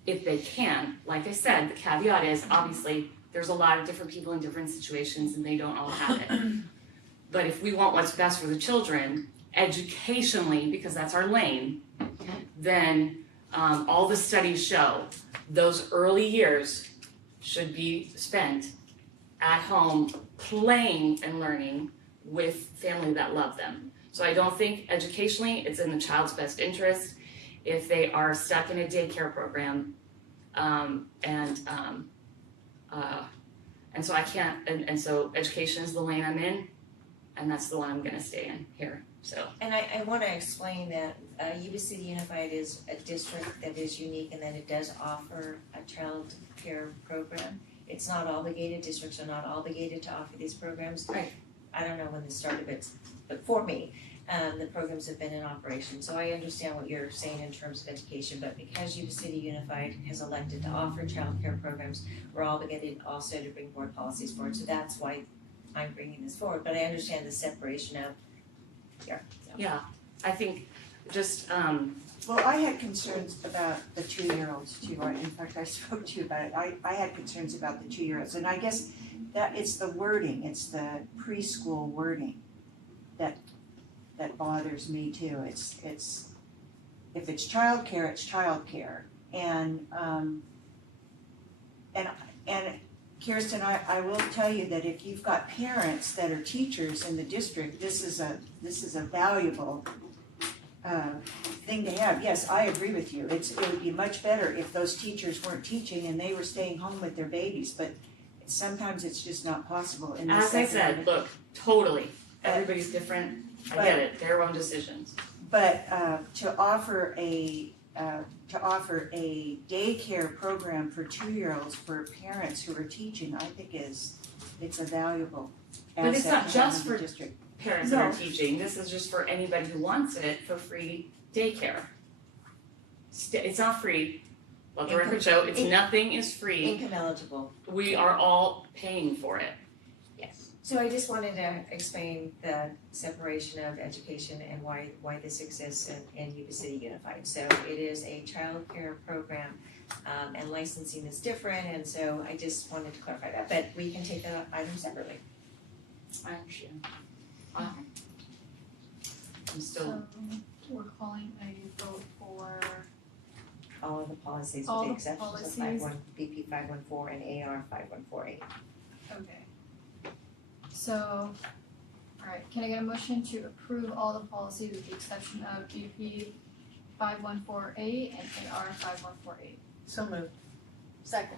if they can. Like I said, the caveat is obviously there's a lot of different people in different situations and they don't all have it. But if we want what's best for the children, educationally, because that's our lane, then all the studies show those early years should be spent at home playing and learning with family that love them. So I don't think educationally it's in the child's best interest if they are stuck in a daycare program, and so I can't, and so education is the lane I'm in, and that's the one I'm gonna stay in here, so. And I wanna explain that Yuba City Unified is a district that is unique in that it does offer a child care program. It's not obligated, districts are not obligated to offer these programs. Right. I don't know when this started, but for me, the programs have been in operation, so I understand what you're saying in terms of education, but because Yuba City Unified has elected to offer child care programs, we're obligated also to bring board policies forward, so that's why I'm bringing this forward, but I understand the separation out here. Yeah, I think just, Well, I had concerns about the 2-year-olds too. In fact, I spoke to you about it. I had concerns about the 2-year-olds, and I guess that it's the wording, it's the preschool wording that bothers me too. It's if it's childcare, it's childcare, and Kirsten, I will tell you that if you've got parents that are teachers in the district, this is a valuable thing to have. Yes, I agree with you. It would be much better if those teachers weren't teaching and they were staying home with their babies, but sometimes it's just not possible. In this as I said, look, totally, everybody's different, I get it, their own decisions. But to offer a daycare program for 2-year-olds for parents who are teaching, I think it's a valuable asset. But it's not to have just in the for district. parents that are teaching, this is just for anybody who wants it for free daycare. It's not free, let the record show, nothing is free, Income eligible. we are all paying for it. Yes. So I just wanted to explain the separation of education and why this exists in Yuba City Unified. So it is a child care program, and licensing is different, and so I just wanted to clarify that, but we can take the item separately. I understand. I'm still, So we're calling a vote for All of the policies All with the the exceptions policies. of BP 514 and AR 5148. okay. So, alright, can I get a motion to approve all the policies with the exception of BP 5148 and AR 5148? So moved. Second.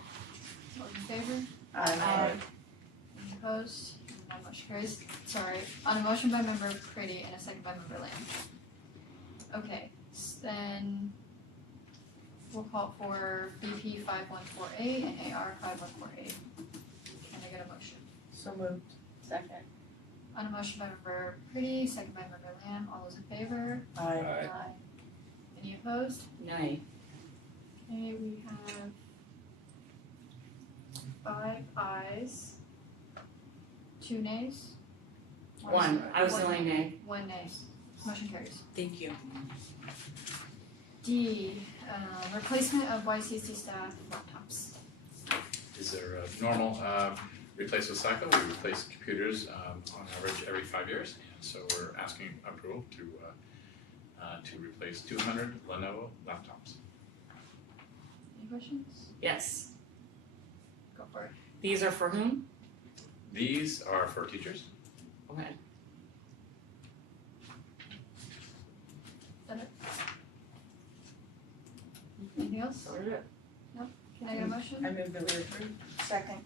All in favor? Aye. Any opposed? None motion carries. Sorry, on a motion by member Pretty and a second by member Lamb. Okay, then we'll call for BP 5148 and AR 5148. Can I get a motion? So moved. Second. On a motion by member Pretty, second by member Lamb, all those in favor? Aye. Aye. Any opposed? nay. Okay, we have 5 ayes, 2 nays. One, I was the One only nay. 1 nay. Motion carries. Thank you. D, replacement of YCUSD staff laptops. Is there a normal replacement cycle? We replace computers on average every 5 years, and so we're asking approval to replace 200 Lenovo laptops. Any questions? Yes, Go for it. these are for whom? These are for teachers. Go ahead. Anything else? Order it. Can I get a motion? move that we approve. Second.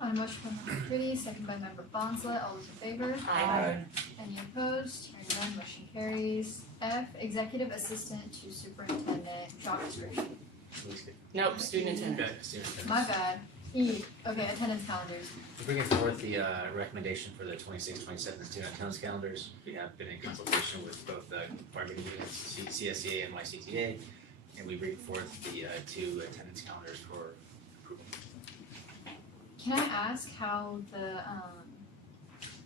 On a motion by member Pretty, second by member Bonzle, all those in favor? Aye. Any opposed? Hearing none, motion carries. F, executive assistant to superintendent, job description. Nope, student attendant. My bad. E, okay, attendance calendars. We're bringing forth the recommendation for the 26-27 student attendance calendars. We have been in consultation with both the bargaining units, CSEA and YCTA, and we bring forth the 2 attendance calendars for approval. Can I ask how the,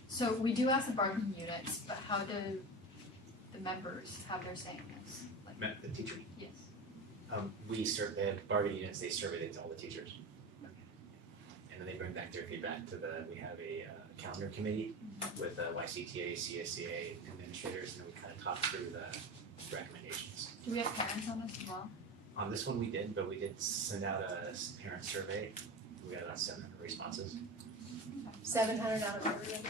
so we do ask the bargaining units, but how do the members have their say in this? Like, The teacher, yes. they have bargaining units, they survey it to all the teachers. And then they bring back their feedback to we have a calendar committee with YCTA, CSCA administrators, and then we kind of talk through the recommendations. Do we have parents on this as well? On this one we did, but we did send out a parent survey. We got about 700 responses. 700 out of everyone.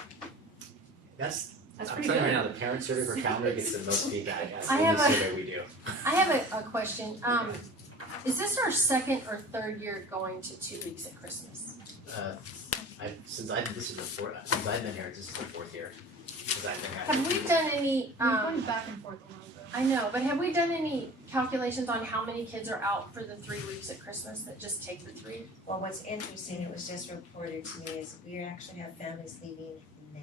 That's I'm pretty telling you good. right now, the parent survey for calendar gets the most feedback out of I have any a- survey we do. I have a question. Is this our second or third year going to 2 weeks at Christmas? Since I've been here, this is the 4th year. Since I've been here. Have we done any, We're going back and forth a little bit. I know, but have we done any calculations on how many kids are out for the 3 weeks at Christmas that just take the 3? Well, what's interesting, it was just reported to me, is we actually have families leaving now.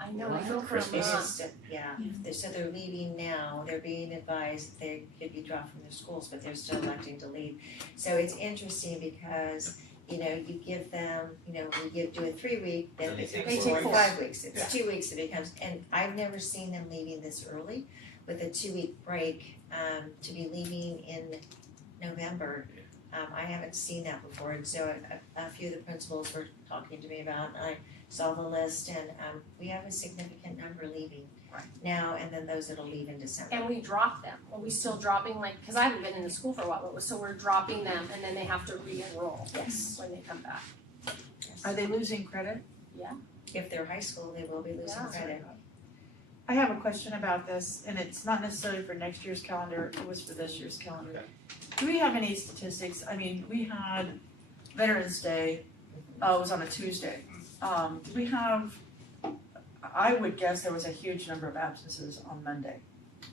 I know, Wow. they go for a Christmas. month. So they're leaving now, they're being advised they could be dropped from their schools, but they're still electing to leave. So it's interesting because, you give them, do a 3 week, then Then it they take becomes 4 4 or weeks. 5 weeks, it's 2 weeks it becomes, and I've never seen them leaving this early with a 2 week break, to be leaving in November. I haven't seen that before, and so a few of the principals were talking to me about, and I saw the list, and we have a significant number leaving now, and then those that'll leave in December. And we drop them. Are we still dropping, cause I haven't been in the school for a while, but so we're dropping them and then they have to re-enroll. Yes. When they come back. Are they losing credit? If they're high school, they will be losing Yeah. credit. I have a question about this, and it's not necessarily for next year's calendar, it was for this year's calendar. Okay. Do we have any statistics? I mean, we had Veterans Day, it was on a Tuesday. Do we have, I would guess there was a huge number of absences on Monday.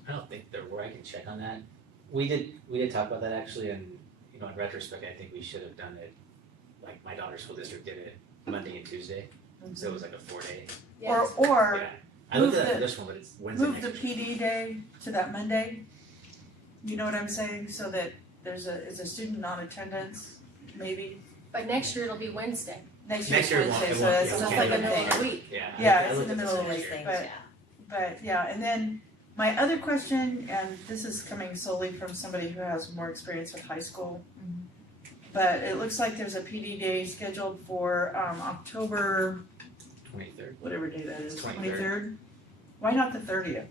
I don't think there were, I can check on that. We did talk about that actually, and in retrospect, I think we should have done it, like my daughter's school district did it Monday and Tuesday, so it was like a 4-day. Or Yeah. I looked move at that the- for this one, but it's Wednesday move next the week. PD day to that Monday. You know what I'm saying? So that is a student non-attendance, maybe. But next year it'll be Wednesday. Next Next year it won't- Wednesday, it so won't- that's yeah, So a it's okay. like the different middle of thing. the week. Yeah. Yeah, I it's in looked the at middle of the last week, year. but yeah, and then my other question, and this is coming solely from somebody who has more experience with high school. But it looks like there's a PD day scheduled for October, 23rd. whatever day that is, 23rd. 23rd? Why not the 30th?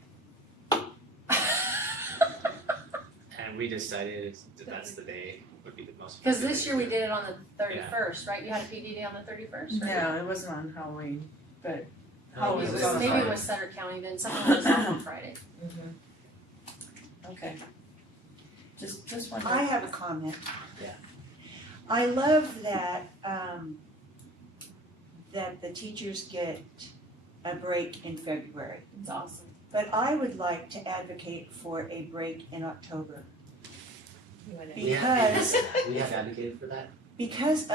And we decided that's the day would be the most. Cause this year we did it on the 31st, right? You had a PD day on the 31st, right? No, it wasn't on Halloween, but Oh, Halloween was was it? on a Maybe Friday. it was Sutter County, then something was on Friday. Okay. Just one. I have a comment. Yeah. I love that, that the teachers get a break in February. It's awesome. But I would like to advocate for a break in October. Because, We have advocated for that. because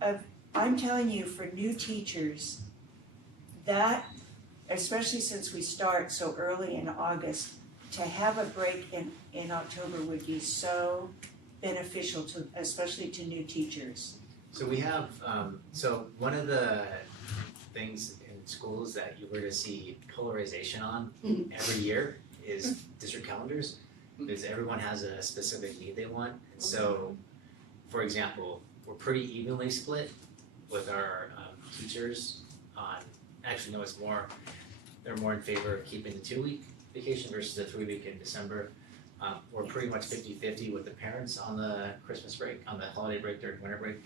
of, I'm telling you, for new teachers, that, especially since we start so early in August, to have a break in October would be so beneficial to, especially to new teachers. So we have, so one of the things in schools that you were to see polarization on every year is district calendars, because everyone has a specific need they want. And so, for example, we're pretty evenly split with our teachers on, actually no, it's more, they're more in favor of keeping the 2-week vacation versus the 3-week in December. We're pretty much 50-50 with the parents on the Christmas break, on the holiday break during winter break,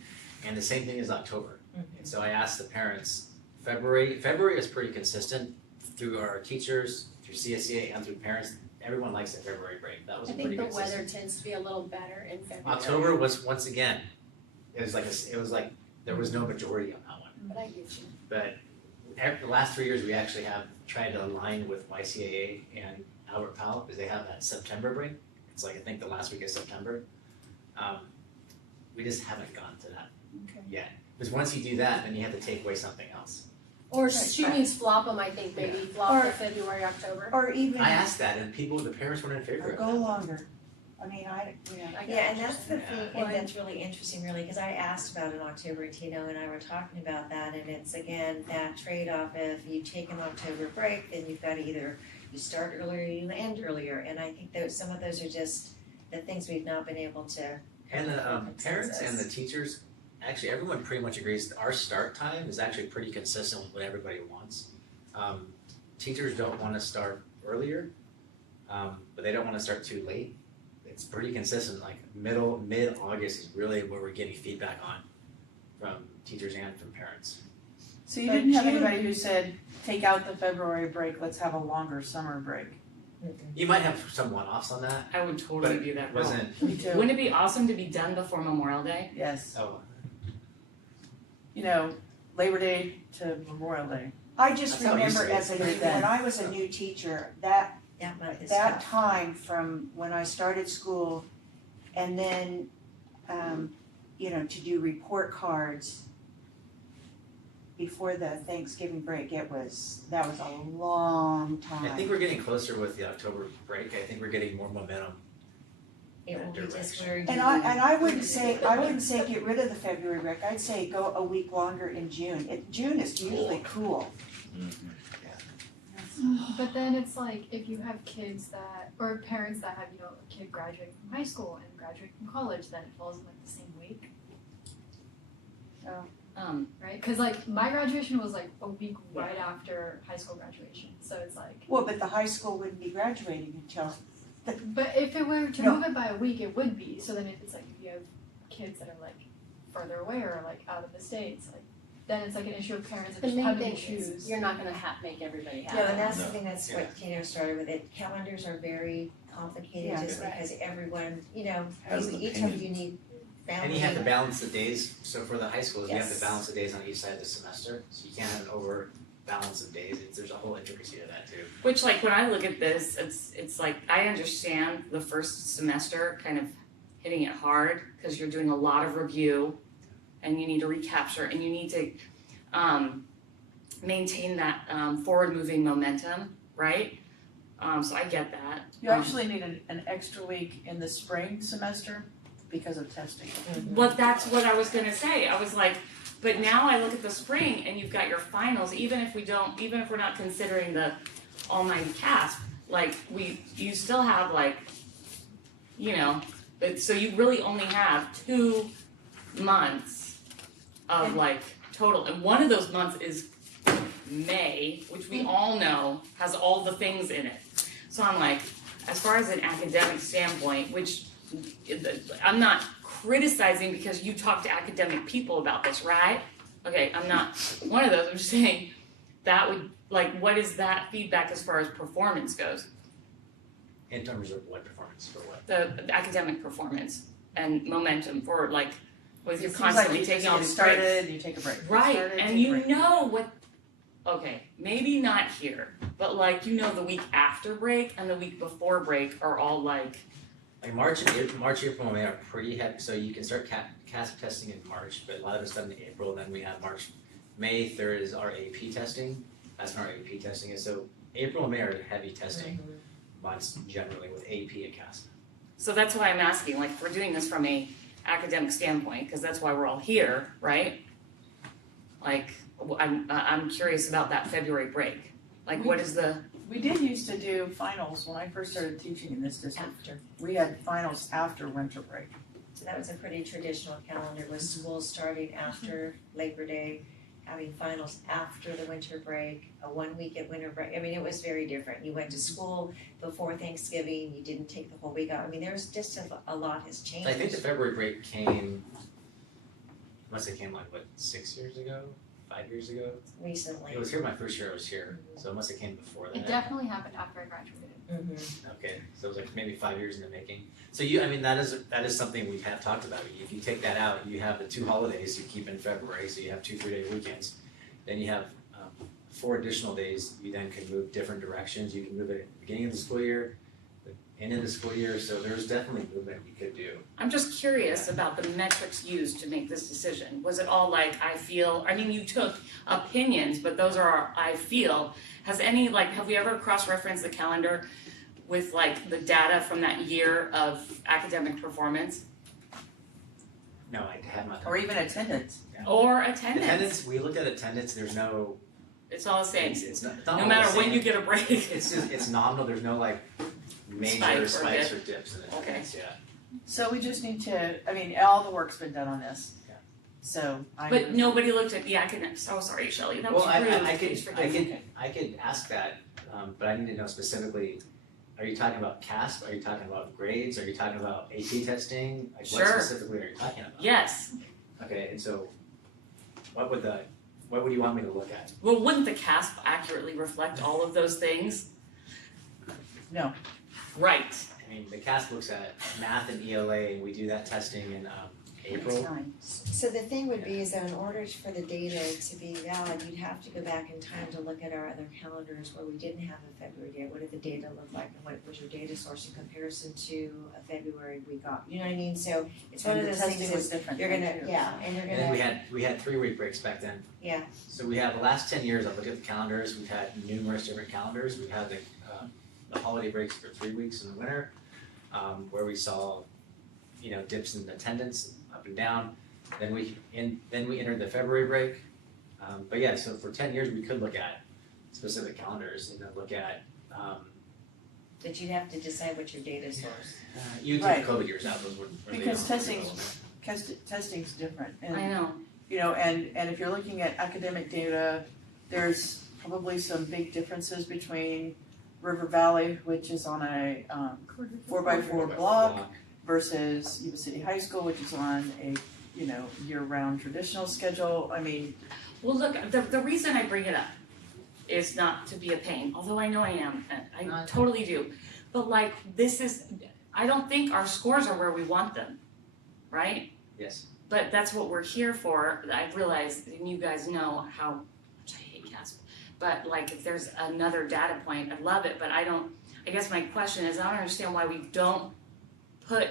and the same thing is October. And so I asked the parents, February is pretty consistent through our teachers, through CSEA and through parents. Everyone likes the February break. That was I a think pretty the weather consistent. tends to be a little better in February. October was once again, it was like there was no majority on that one. But I get you. But the last 3 years, we actually have tried to align with YCAA and Albert Powell, because they have that September break. It's like, I think the last week of September. we just haven't gotten to that Okay. yet. Because once you do that, then you have to take away something else. Or she means flop them, I think, maybe flop the February, October. Or even, I asked that, and the parents weren't in favor or of go that. longer. I mean, Yeah, and that's the Yeah. thing, and that's really interesting, really, because I asked about it in October, Tino and I were talking about that, and it's again, that trade-off, if you take an October break, then you've got to either, you start earlier, or you end earlier, and I think that some of those are just the things we've not been able to. And the parents and the consensus. teachers, actually, everyone pretty much agrees that our start time is actually pretty consistent with what everybody wants. Teachers don't want to start earlier, but they don't want to start too late. It's pretty consistent, like mid-August is really where we're getting feedback on from teachers and from parents. So you But didn't have June- anybody who said, take out the February break, let's have a longer summer break? You might have some one-offs on that, I would totally but do that. it wasn't, Me too. Wouldn't it be awesome to be done before Memorial Day? Yes, oh, you know, Labor Day to Memorial Day. I just That's how it used to remember be. as a new, when I was a new teacher, that Month is that tough. time from when I started school and then, to do report cards before the Thanksgiving break, that was a long time. I think we're getting closer with the October break. I think we're getting more momentum. It will be just direction. where you. And I wouldn't say get rid of the February break, I'd say go a week longer in June. June is usually cool. But then it's like, if you have kids that, or parents that have, a kid graduate from high school and graduate from college, then it falls in like the same week, right? Cause like my graduation was like a week right after high school graduation, so it's like. Well, but the high school wouldn't be graduating until, But if it were to No. move it by a week, it would be, so then if it's like, if you have kids that are like further away or like out of the States, like, then it's like an issue of parents that The just main have to thing choose. is, you're not gonna make everybody happy. No, and that's the No. thing, that's what Tino started with it, calendars are very complicated, Yeah. just because everyone, Has the each have opinion. unique family. And you have to balance the days, so for the high schools, you have to Yes. balance the days on each side of the semester, so you can't have an over balance of days, there's a whole intricacy to that too. Which, like, when I look at this, it's like, I understand the first semester kind of hitting it hard, because you're doing a lot of review, and you need to recapture, and you need to maintain that forward-moving momentum, right? So I get that. You actually need an extra week in the spring semester because of testing. But that's what I was gonna say. I was like, but now I look at the spring and you've got your finals, even if we're not considering the almighty cast, like you still have like, so you really only have 2 months of like total, and one of those months is May, which we all know has all the things in it. So I'm like, as far as an academic standpoint, which I'm not criticizing because you talk to academic people about this, right? Okay, I'm not one of those. I'm just saying that would, like, what is that feedback as far as performance goes? In terms of what performance for what? The academic performance and momentum for like, was you It seems like constantly you just taking all get these started breaks. and you take a break. Right, Started, and take a you break. know what, okay, maybe not here, but like, the week after break and the week before break are all like, Like March, April, and May are pretty heavy, so you can start CASP testing in March, but a lot of it's done in April, then we have March. May 3rd is our AP testing, that's when our AP testing is, so April and May are heavy testing months generally with AP and CASP. so that's why I'm asking, like, if we're doing this from a academic standpoint, because that's why we're all here, right? Like, I'm curious about that February break, like, what is the, We did used to do finals when I first started teaching in this district. After. We had finals after winter break. So that was a pretty traditional calendar, with schools starting after Labor Day, having finals after the winter break, a 1 week at winter break. I mean, it was very different. You went to school before Thanksgiving, you didn't take the whole week out. I mean, there's just a lot has changed. So I think the February break came, must have came like, 6 years ago, 5 years ago? Recently. It was here my first year I was here, so it must have came before that. It definitely happened after I graduated. Okay, so it was like maybe 5 years in the making. So that is something we have talked about. If you take that out, you have the 2 holidays you keep in February, so you have 2 3-day weekends. Then you have 4 additional days, you then can move different directions. You can move it at the beginning of the school year, the end of the school year, so there's definitely movement we could do. I'm just curious about the metrics used to make this decision. Was it all like, I feel, I mean, you took opinions, but those are our, I feel. Has any, like, have we ever cross-referenced the calendar with like the data from that year of academic performance? No, I have not. Or even attendance. Or attendance? Attendance, we looked at attendance, there's no, It's all the same. it's not No all matter the when same. you get a break. It's just, it's nominal, there's no like major Spike or spikes dip. or dips in attendance, yeah. So we just need to, I mean, all the work's been done on this. Yeah. So I. But nobody looked at the academics. Oh, sorry, Shelley, that was Well, rude. I Please could, forgive me. I could ask that, but I need to know specifically, are you talking about CASP, are you talking about grades, are you talking about AP testing? Like what Sure. specifically are you talking about? Yes. Okay, and so, what would you want me to look at? Well, wouldn't the CASP accurately reflect all of those things? No. Right. I mean, the CASP looks at math and ELA, and we do that testing in April. So the thing would be is that in order for the data to be valid, you'd have to go back in time to look at our other calendars where we didn't have a February date. What did the data look like and what was your data source in comparison to a February we got? You know what I mean? So it's one of And the those things testing was is different you're then, gonna, too. yeah, and you're And then gonna, we had 3-week breaks back then. yeah. So we have the last 10 years, I've looked at the calendars, we've had numerous different calendars. We've had the holiday breaks for 3 weeks in the winter, where we saw, dips in attendance up and down. Then we entered the February break. But yeah, so for 10 years, we could look at specific calendars and then look at, But you'd have to decide what your data source. you Right. take COVID years out, those were they Because don't- testing's different. And, I know. and if you're looking at academic data, there's probably some big differences between River Valley, which is on a 4x4 block, versus Yuba City High School, which is on a year-round traditional schedule. I mean, Well, look, the reason I bring it up is not to be a pain, although I know I am, and I totally do. But like, I don't think our scores are where we want them, right? Yes. But that's what we're here for. I realize, and you guys know how much I hate CASP. But like, if there's another data point, I'd love it, but I guess my question is, I don't understand why we don't put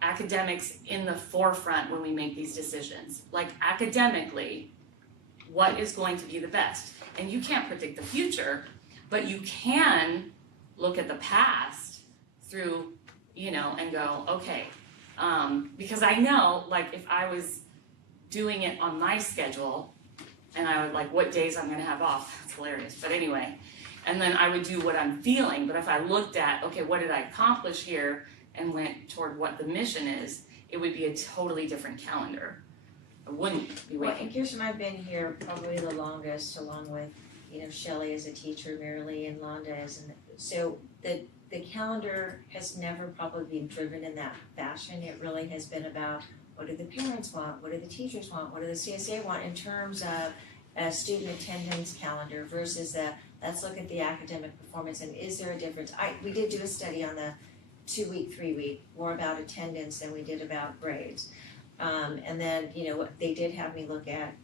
academics in the forefront when we make these decisions. Like, academically, what is going to be the best? And you can't predict the future, but you can look at the past through, and go, okay, because I know, like, if I was doing it on my schedule, and I would like, what days I'm gonna have off, it's hilarious, but anyway, and then I would do what I'm feeling, but if I looked at, okay, what did I accomplish here, and went toward what the mission is, it would be a totally different calendar. I wouldn't be Well, waiting. and Kirsten, I've been here probably the longest, along with, Shelley as a teacher, Marilee and Londa so the calendar has never probably been driven in that fashion. It really has been about what do the parents want, what do the teachers want, what do the CSA want in terms of a student attendance calendar versus let's look at the academic performance and is there a difference? We did do a study on the 2-week, 3-week, more about attendance than we did about grades. And then, they did have me look at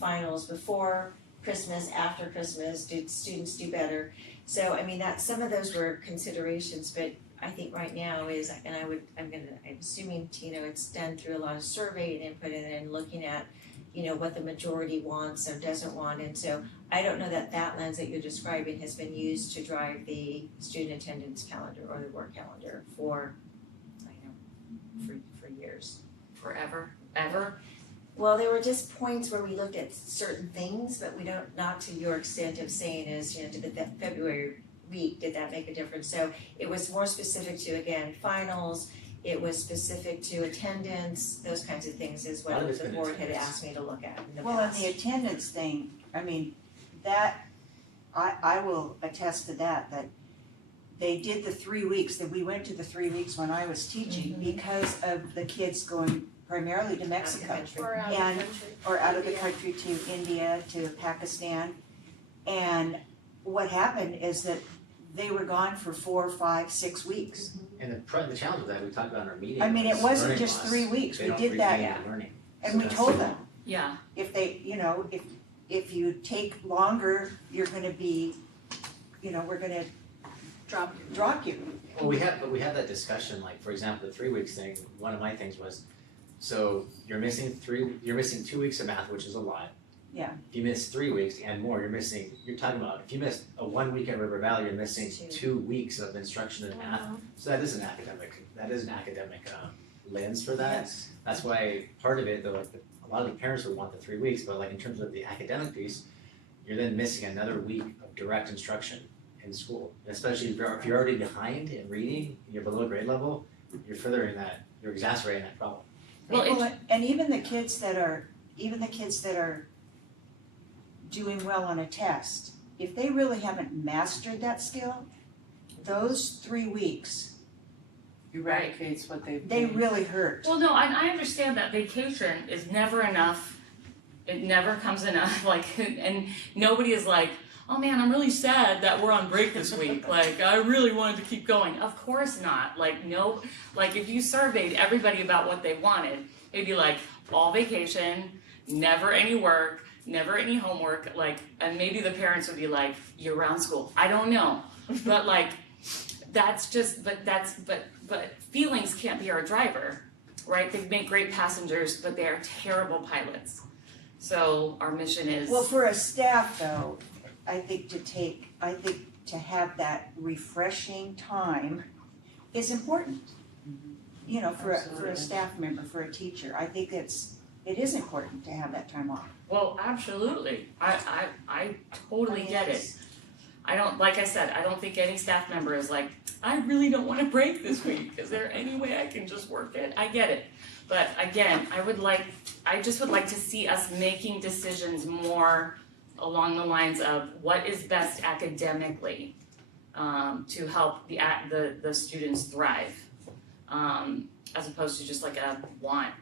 finals before Christmas, after Christmas, did students do better? So, I mean, some of those were considerations, but I think right now is, and I'm assuming, it's done through a lot of survey and input and then looking at, what the majority wants or doesn't want. And so I don't know that lens that you're describing has been used to drive the student attendance calendar or the work calendar for years. Forever, ever? Well, there were just points where we looked at certain things, but we don't, not to your extent of saying is, did the February week, did that make a difference? So it was more specific to, again, finals, it was specific to attendance, those kinds of things is what the board had asked me to look at in the Well, and past. the attendance thing, I mean, that, I will attest to that they did the 3 weeks, that we went to the 3 weeks when I was teaching because of the kids going primarily to Mexico. Or out of the And, country. or out of the country to India, to Pakistan. And what happened is that they were gone for 4, 5, 6 weeks. And the challenge with that, we talked about in our meeting. I mean, it was wasn't learning just loss. 3 weeks, They we don't did that, retain the learning. and So we that's- told them, Yeah. if they, if you take longer, you're gonna be, we're gonna drop you. Well, we have that discussion, like, for example, the 3 weeks thing, one of my things was, so you're missing 2 weeks of math, which is a lot. Yeah. If you miss 3 weeks and more, you're talking about, if you miss a 1 week at River Valley, you're missing 2 weeks of instruction in math. So that is an academic lens for that. Yes. That's why part of it, though, like a lot of the parents would want the 3 weeks, but like in terms of the academic piece, you're then missing another week of direct instruction in school. Especially if you're already behind in reading, you're below grade level, you're exacerbating that problem. Well, and even the kids that are doing well on a test, if they really haven't mastered that skill, those 3 weeks, Eradicates what they really hurt. Well, no, I understand that vacation is never enough. It never comes enough. Like, and nobody is like, oh man, I'm really sad that we're on break this week. Like, I really wanted to keep going. Of course not. Like, no, like if you surveyed everybody about what they wanted, it'd be like all vacation, never any work, never any homework. Like, and maybe the parents would be like, year-round school. I don't know, but like, that's just, but feelings can't be our driver, right? They make great passengers, but they are terrible pilots. So our mission is. Well, for a staff though, I think to have that refreshing time is important. You know, for a staff member, for a teacher, I think it is important to have that time off. Well, absolutely. I totally get it. I don't think any staff member is like, I really don't want to break this week. Is there any way I can just work it? I get it. But again, I just would like to see us making decisions more along the lines of what is best academically to help the students thrive, as opposed to just like a want.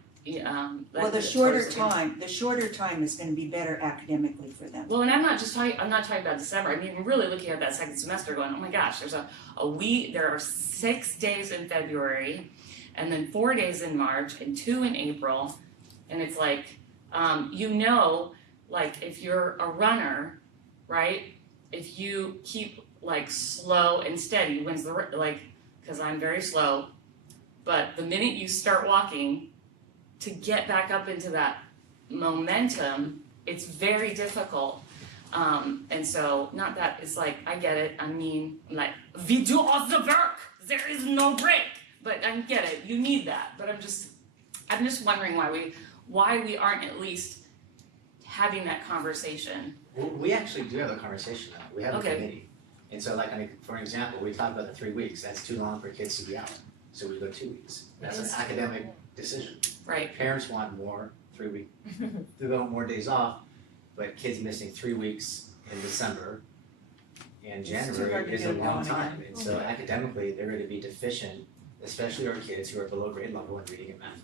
Well, the shorter time is going to be better academically for them. Well, and I'm not talking about December. I mean, we're really looking at that second semester going, oh my gosh, there's a week, there are 6 days in February, and then 4 days in March, and 2 in April, and it's like, like if you're a runner, right, if you keep like slow and steady, because I'm very slow, but the minute you start walking, to get back up into that momentum, it's very difficult. And so, not that it's like, I get it, I mean, like, we do all the work, there is no break. But I get it, you need that. But I'm just wondering why we aren't at least having that conversation. Well, we actually do have a conversation now. We have a committee. And so, like, for example, we talked about the 3 weeks. That's too long for kids to be out. So we go 2 weeks. That's an academic decision. Right. Parents want more 3 weeks. They want more days off, but kids missing 3 weeks in December and January is a long time. And so academically, they're going to be deficient, especially our kids who are below grade level in reading and math.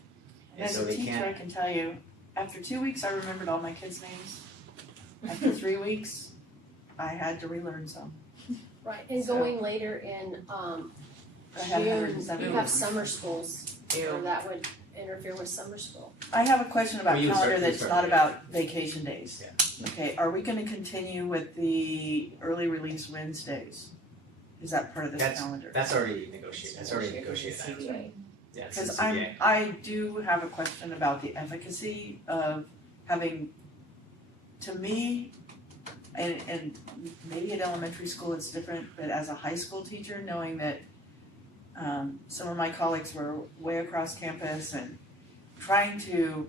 And As so a they teacher, can't. I can tell you, after 2 weeks, I remembered all my kids' names. After 3 weeks, I had to relearn some. Right, and going later in I had June, 107 you have weeks. summer schools, or that would interfere with summer school. I have a question about Well, you calendar start- you that's start, not yeah. about vacation days. Yeah. Okay, are we gonna continue with the early release Wednesdays? Is that part of this calendar? That's already negotiated. That's already negotiated. Yeah, it's in Because CBA. I do have a question about the efficacy of having, to me, and maybe at elementary school it's different, but as a high school teacher, knowing that some of my colleagues were way across campus and trying to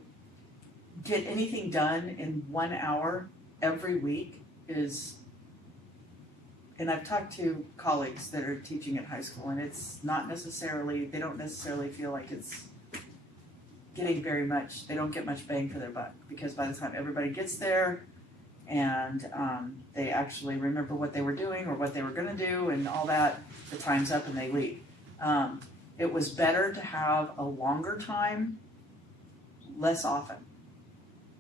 get anything done in 1 hour every week is, and I've talked to colleagues that are teaching at high school, and it's not necessarily, they don't necessarily feel like it's getting very much, they don't get much bang for their buck, because by the time everybody gets there and they actually remember what they were doing or what they were gonna do and all that, the time's up and they leave. It was better to have a longer time, less often,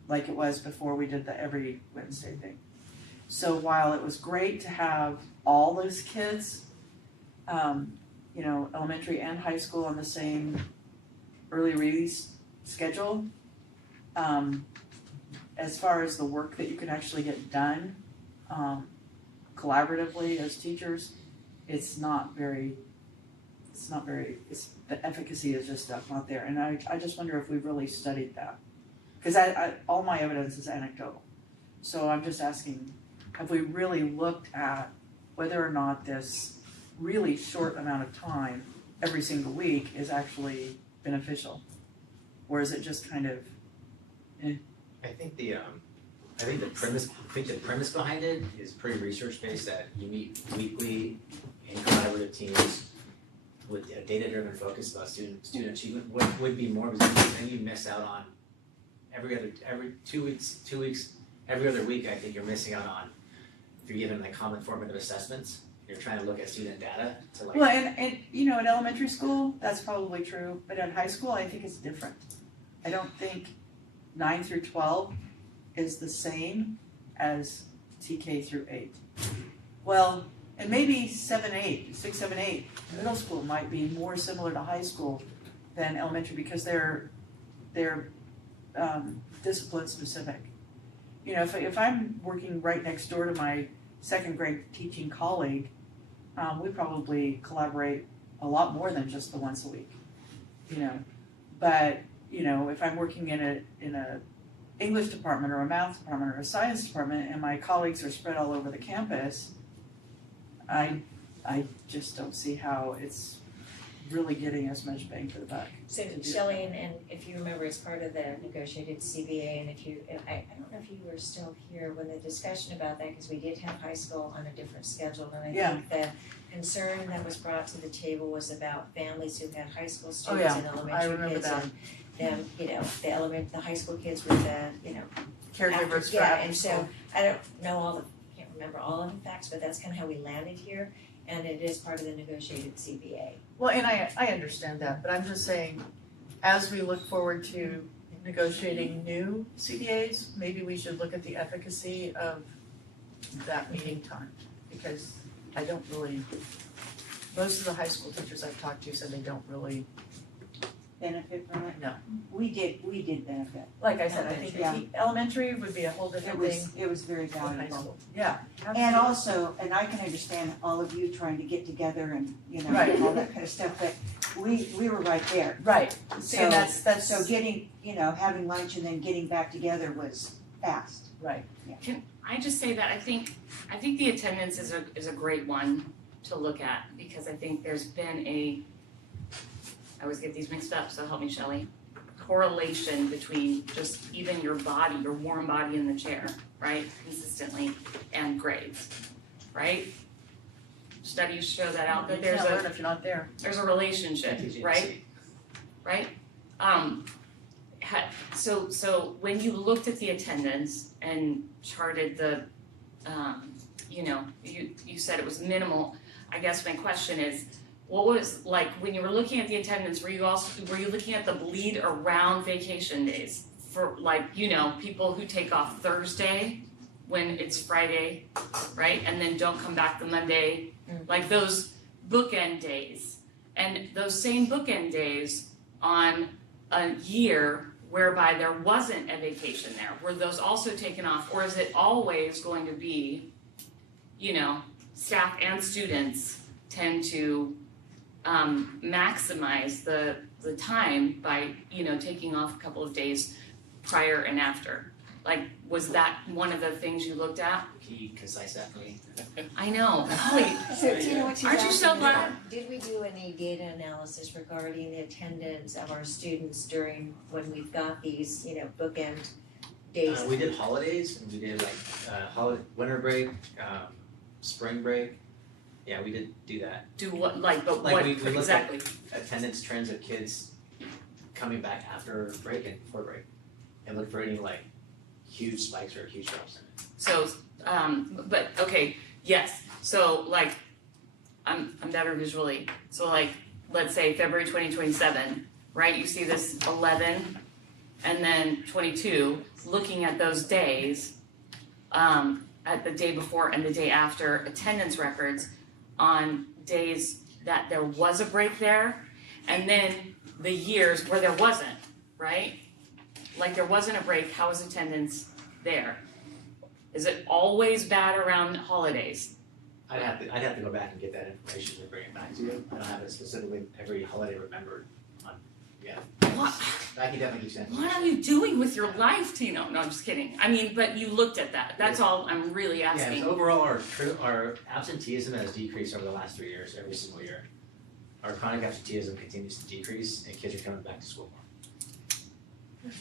like it was before we did the every Wednesday thing. So while it was great to have all those kids, elementary and high school on the same early release schedule, as far as the work that you can actually get done collaboratively as teachers, it's not very, the efficacy is just not there. And I just wonder if we've really studied that. Because all my evidence is anecdotal. So I'm just asking, have we really looked at whether or not this really short amount of time every single week is actually beneficial? Or is it just kind of, I think the premise behind it is pretty research based, that you meet weekly in collaborative teams with a data-driven focus about student achievement. What would be more, because then you miss out on every 2 weeks, every other week. I think you're missing out on, if you're given like common formative assessments, you're trying to look at student data to like. well, and you know, in elementary school, that's probably true, but in high school, I think it's different. I don't think 9 through 12 is the same as TK through 8. Well, and maybe 6, 7, 8, middle school might be more similar to high school than elementary because they're discipline specific. You know, if I'm working right next door to my second grade teaching colleague, we probably collaborate a lot more than just the once a week. You know, but you know, if I'm working in a English department or a math department or a science department and my colleagues are spread all over the campus, I just don't see how it's really getting as much bang for the buck. So Shelley, and if you remember, as part of the negotiated CBA, and I don't know if you were still here when the discussion about that, because we did have high school on a different schedule, and I think the concern that was brought to the table was about families who had high school students and elementary kids, and them, you know, the high school kids with the, you know, caregivers for yeah, and so I don't know can't remember all of the facts, but that's kind of how we landed here, and it is part of the negotiated CBA. Well, and I understand that, but I'm just saying, as we look forward to negotiating new CBAs, maybe we should look at the efficacy of that meeting time, because I don't really, most of the high school teachers I've talked to said they don't really benefit from it? No. We did benefit. Like I said, I think elementary would be a whole different thing. It was very than high valuable. school. Yeah. And also, and I can understand all of you trying to get together and, you know, Right. all that kind of stuff, but we were right there. Right. So And that's so getting, you know, having lunch and then getting back together was fast. Right. Yeah. Can I just say that I think the attendance is a great one to look at, because I think there's been I always get these mixed up, so help me, Shelley, correlation between just even your body, your warm body in the chair, right, consistently, and grades, right? Studies show that out, that You can't learn if you're not there. there's a relationship, right? Right? So when you looked at the attendance and charted the, you know, you said it was minimal. I guess my question is, what was, like, when you were looking at the attendance, were you looking at the bleed around vacation days? For, like, you know, people who take off Thursday when it's Friday, right? And then don't come back the Monday, like those bookend days. And those same bookend days on a year whereby there wasn't a vacation there, were those also taken off? Or is it always going to be, you know, staff and students tend to maximize the time by, you know, taking off a couple of days prior and after? Like, was that one of the things you looked at? Can you concise that for me? I know. Wait, So do you know what she's aren't you so asking glad? about? Did we do any data analysis regarding the attendance of our students during when we've got these, you know, bookend days? We did holidays, and we did like winter break, spring break. Yeah, we did do that. Do what, like, but Like what we looked exactly? at attendance trends of kids coming back after break and before break, and look for any like huge spikes or huge drops in it. So, but okay, yes. So like, I'm better visually. So like, let's say February 2027, right? You see this 11, and then 22. Looking at those days, at the day before and the day after, attendance records on days that there was a break there, and then the years where there wasn't, right? Like there wasn't a break, how was attendance there? Is it always bad around holidays? I'd have to go back and get that information and bring it back to you. I don't have it specifically every holiday remembered on, yeah. What? Academic keeps that. What are you doing with your life, Tino? No, I'm just kidding. I mean, but you looked at that. That's all I'm really Yeah, asking. so overall, our absenteeism has decreased over the last 3 years, every single year. Our chronic absenteeism continues to decrease, and kids are coming back to school more.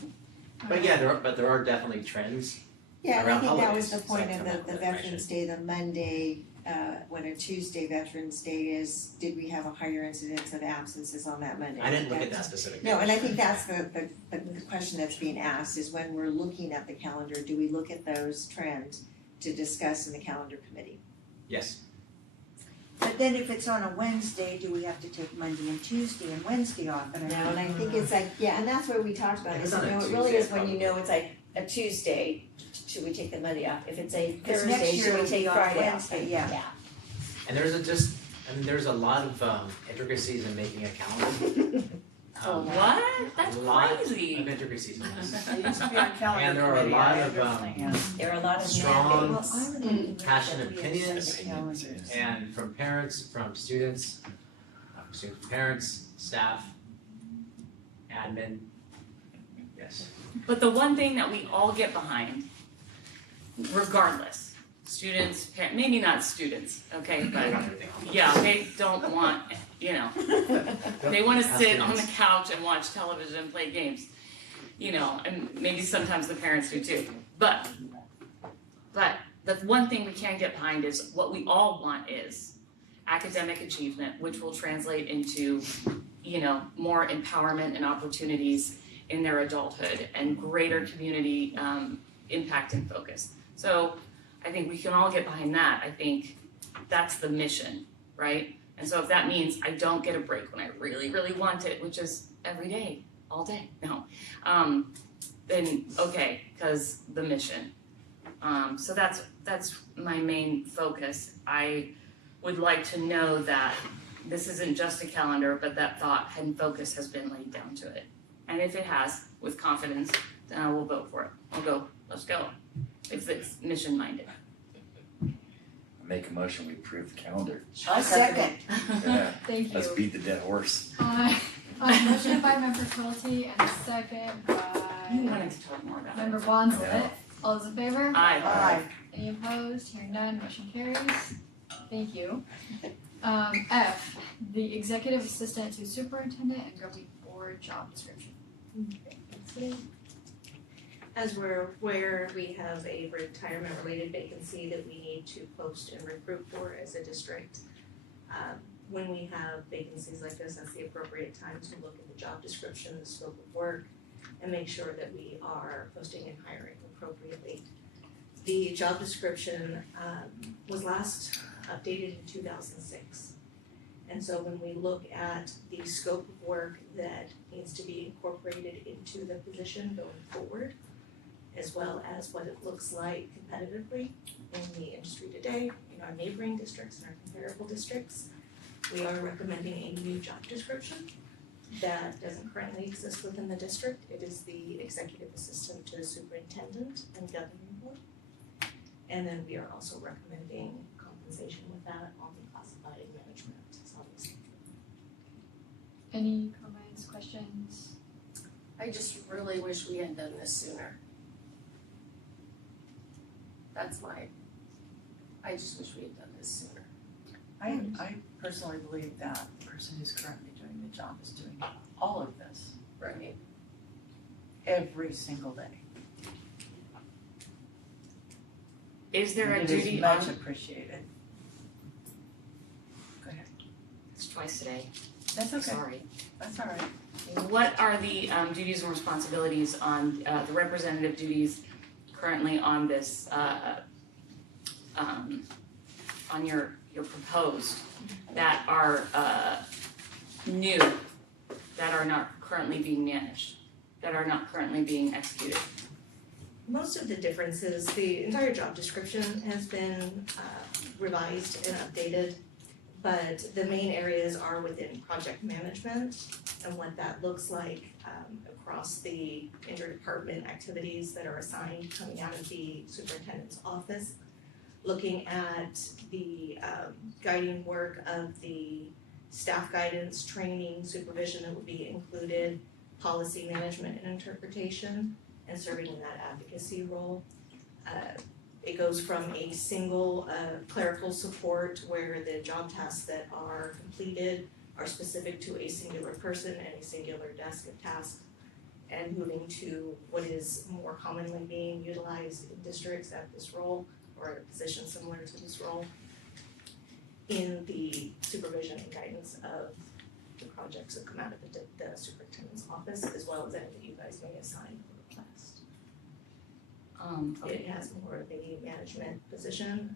But yeah, there are definitely trends. Yeah, and I around think that was holidays. the It's point like of coming up the with Veterans Day, the Monday, when a Tuesday Veterans Day is, did we have a higher incidence of absences on that Monday? I didn't look at that specific. No, and I think that's the question that's being asked, is when we're looking at the calendar, do we look at those trends to discuss in the calendar committee? Yes. But then if it's on a Wednesday, do we have to take Monday and Tuesday and Wednesday off? And No, and I think it's like, yeah, and that's what we talked about, If is, it's you on a know, it really Tuesday, is when you know it's like a Tuesday, should we take the Monday off? If it's a Because Thursday, next year should we it'll take be on Friday off? Wednesday, yeah. And there's a lot of intricacies in making a calendar. What? That's a lot crazy. of intricacies in this. It used to be on calendar And there are a committee, lot I of understand. There are a lot of strong, mandates. passionate opinions, and from parents, from students, from parents, staff, admin. Yes. But the one thing that we all get behind, regardless, students, maybe not students, okay, but yeah, they don't want, you know, they want to sit on the couch and watch television and play games, you know, and maybe sometimes the parents do too. But the one thing we can get behind is what we all want is academic achievement, which will translate into, you know, more empowerment and opportunities in their adulthood and greater community impact and focus. So I think we can all get behind that. I think that's the mission, right? And so if that means I don't get a break when I really, really want it, which is every day, all day, no, then okay, because the mission. So that's my main focus. I would like to know that this isn't just a calendar, but that thought and focus has been laid down to it. And if it has, with confidence, then I will vote for it. I'll go, let's go. If it's mission minded. I make a motion, we approve the calendar. I'll second. Yeah, Thank you. let's beat the dead horse. Motion by Member Quilty and a second You by wanted to talk more about it. Member Bonslett. Yeah. All those in favor? Aye. Any opposed? Hearing none, motion carries. Thank you. F, the executive assistant to superintendent and government board job description. As we're aware, we have a retirement related vacancy that we need to post and recruit for as a district. When we have vacancies like this, that's the appropriate time to look at the job description, the scope of work, and make sure that we are posting and hiring appropriately. The job description was last updated in 2006. And so when we look at the scope of work that needs to be incorporated into the position going forward, as well as what it looks like competitively in the industry today, in our neighboring districts and our comparable districts, we are recommending a new job description that doesn't currently exist within the district. It is the executive assistant to the superintendent and governing board. And then we are also recommending compensation with that on the classified management salaries. Any comments, questions? I just really wish we had done this sooner. I just wish we had done this sooner. I personally believe that the person who's currently doing the job is doing all of this Right. every single day. Is there a And duty it is much on, appreciated. Go ahead. it's twice today, That's okay. sorry. That's all right. What are the duties and responsibilities on the representative duties currently on this, on your proposed, that are new, that are not currently being managed, that are not currently being executed? Most of the differences, the entire job description has been revised and updated, but the main areas are within project management and what that looks like across the interdepartment activities that are assigned coming out of the superintendent's office. looking at the guiding work of the staff guidance, training, supervision that will be included, policy management and interpretation, and serving in that advocacy role. It goes from a single clerical support where the job tasks that are completed are specific to a singular person and a singular desk of tasks, and moving to what is more commonly being utilized in districts at this role, or a position similar to this role, in the supervision and guidance of the projects that come out of the superintendent's office, as well as any that you guys may assign or request. It has more of a management position.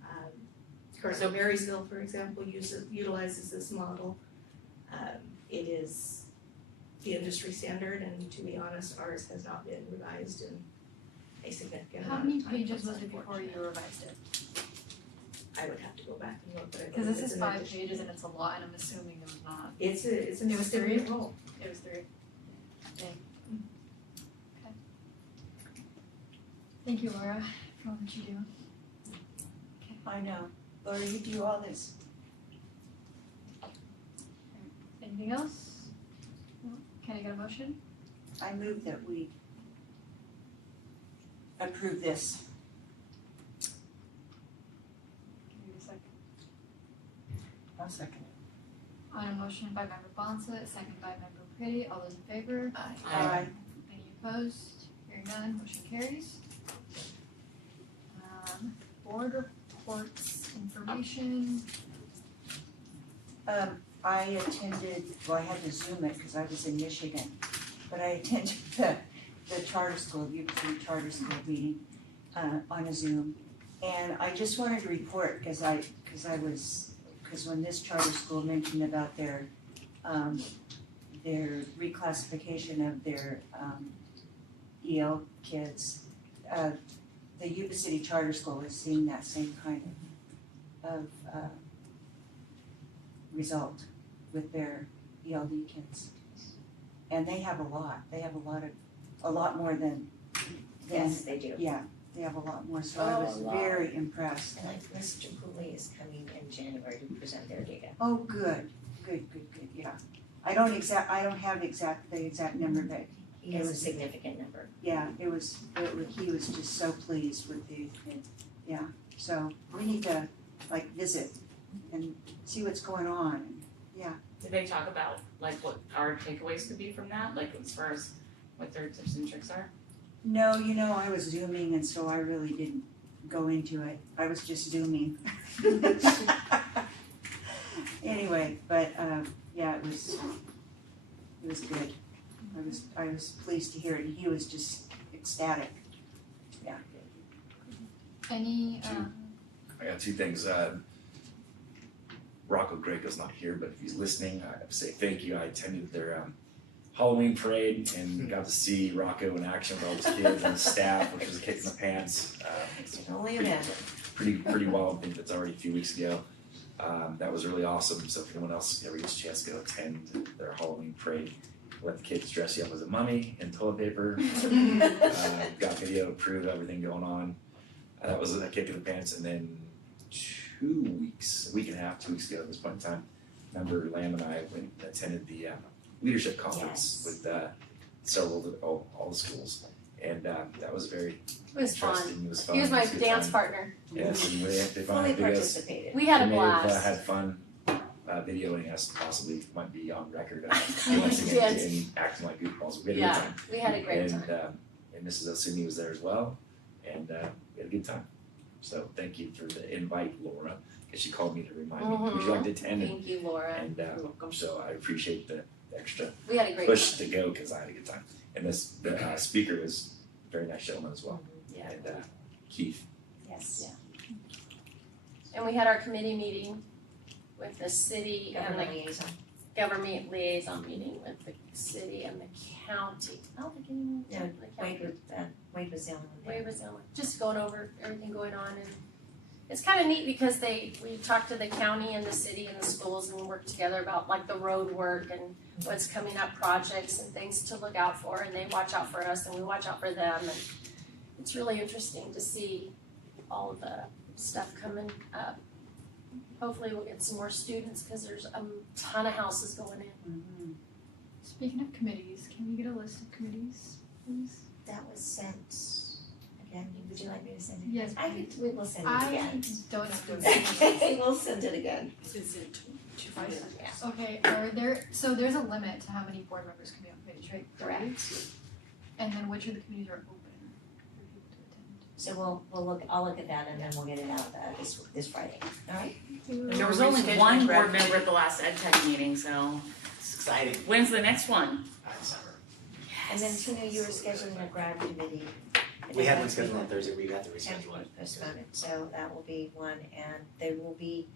Currently Marysville, for example, utilizes this model. It is the industry standard, and to be honest, ours has not been revised in a significant How amount of many time. pages was it before you revised it? I would have to go back and look, but I Because believe this it's is an 5 addition. pages and it's a lot, and I'm assuming it was not. It's an It was 3? significant role. It was 3. Okay. Okay. Thank you, Laura, for all that you do. I know. Laura, you do all this. Anything else? No? Can I get a motion? I move that we approve this. Give me a second. I'll second it. On a motion by member Bonsa, second by member Pretty, all those in favor? Aye. Any opposed? Hearing none, motion carries. Board reports, information. I attended, well, I had to Zoom it because I was in Michigan, but I attended the charter school, UC charter school meeting, on a Zoom. And I just wanted to report, because when this charter school mentioned about their reclassification of their EL kids, the Yuba City Charter School is seeing that same kind of result with their ELD kids. And they have a lot more than. Yes, they do. Yeah, they have a lot more, so I was very impressed. And like Mr. Cooley is coming in January to present their data. Oh, good, yeah. I don't have the exact number, but He has a significant number. yeah, he was just so pleased with yeah. So we need to like visit and see what's going on, yeah. Did they talk about like what our takeaways could be from that, like as far as what their tips and tricks are? No, I was Zooming and so I really didn't go into it. I was just Zooming. Anyway, but yeah, it was good. I was pleased to hear it, and he was just ecstatic. Yeah. Any, I got 2 things. Rocco Greco's not here, but if he's listening, I have to say thank you. I attended their Halloween parade and got to see Rocco in action with all his kids and the staff, which was a kick in the pants. Only imagine. Pretty wild thing that's already a few weeks ago. That was really awesome. So if anyone else ever gets a chance to go attend their Halloween parade, let the kids dress you up as a mummy and toilet paper. Got video, proof, everything going on. That was a kick in the pants. And then 2 weeks ago at this point in time, member Lamb and I went and attended the leadership conference with several of all the schools. And that was very interesting. It was fun. He was my It a good dance time. partner. Yes, and they Fully videos. participated. We had a They may have, blast. had fun videoing us, possibly might be on record. We dancing did. and acting like goofballs. We had a good Yeah, time. we had a great time. And Mrs. Osumi was there as well, and we had a good time. So thank you for the invite, Laura, because she called me to remind me, would you like to attend? Thank you, Laura. And so I appreciate the extra We had a great push time. to go because I had a good time. And the speaker was a very nice gentleman as well. Yeah. And Keith. Yes. And we had our committee meeting with the city and Government the liaison. government liaison meeting with the city and the county. I don't think anyone No, from the county. Wade was the only one there. Wade was the only, just going over everything going on, and it's kind of neat because we talked to the county and the city and the schools and we worked together about like the road work and what's coming up, projects and things to look out for, and they watch out for us and we watch out for them, and it's really interesting to see all of the stuff coming up. Hopefully we'll get some more students because there's a ton of houses going in. Speaking of committees, can we get a list of committees, please? That was sent again. Would you like me to send it? Yes, We will send it I again. don't know. We'll send it again. Okay, so there's a limit to how many board members can be on committees, right? Correct. And then which of the committees are open for people to attend? So I'll look at that and then we'll get it out this Friday, alright? There was only one board member at the last ed tech meeting, so it's exciting. When's the next one? And then Tina, you were scheduling a grad committee. We had one scheduled on Thursday, we got to reschedule it. Postpone it, so that will be one, and we will be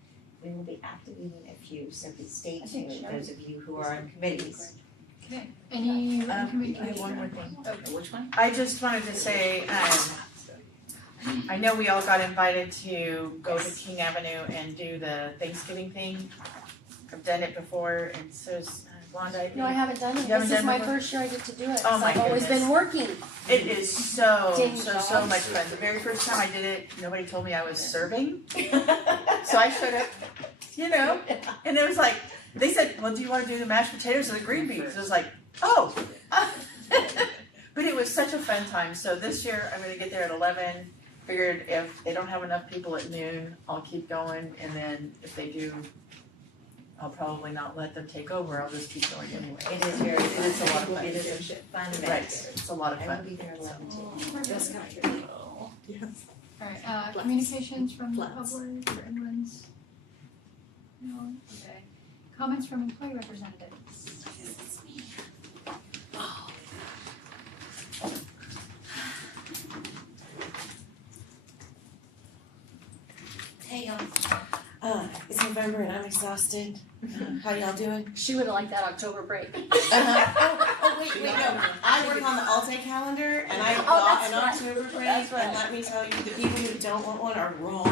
activating a few, so stay tuned, those of you who are on committees. Okay, any written I communication? have one more thing. Okay. Which one? I just wanted to say, I know we all got invited to go to King Avenue and do the Thanksgiving thing. I've done it before, and so is Wanda, I think. No, I haven't done it. You haven't This is done my it before? first year I get to do it. Oh 'cause my I've always goodness. been working. It is so Dang so job. much fun. The very first time I did it, nobody told me I was serving. So I showed up, and it was like, they said, well, do you want to do the mashed potatoes or the green beans? I was like, oh. But it was such a fun time. So this year I'm gonna get there at 11. Figured if they don't have enough people at noon, I'll keep going, and then if they do, I'll probably not let them take over, I'll just keep going anyway. It is very fun. It's a lot of fun. It is a fun event. Right, it's a lot of I fun. will be there at 11 too. Alright, communications from the public or anyone's? No, okay. Comments from employee representatives? Hey y'all, it's November and I'm exhausted. How y'all doing? She would have liked that October break. Wait, no. I work on the Alt-A calendar and I got an October break, That's right. and let me tell you, the people who don't want one are wrong.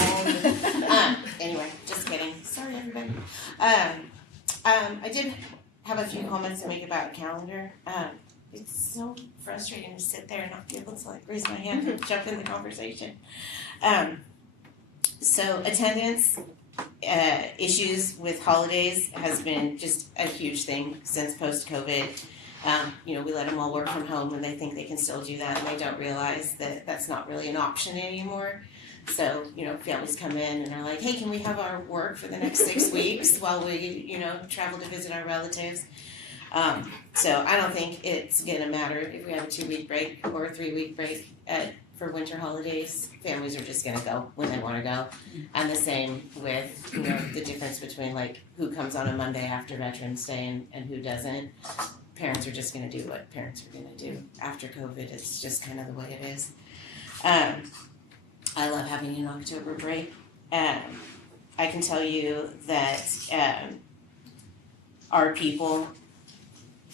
Anyway, just kidding. Sorry, everybody. I did have a few comments to make about calendar. It's so frustrating to sit there and not be able to raise my hand and jump in the conversation. So attendance issues with holidays has been just a huge thing since post-COVID. We let them all work from home and they think they can still do that and they don't realize that that's not really an option anymore. So, families come in and are like, hey, can we have our work for the next 6 weeks while we, travel to visit our relatives? So I don't think it's gonna matter if we have a 2-week break or a 3-week break for winter holidays. Families are just gonna go when they wanna go. And the same with, the difference between who comes on a Monday after Veterans Day and who doesn't. Parents are just gonna do what parents are gonna do. After COVID, it's just kind of the way it is. I love having an October break. I can tell you that our people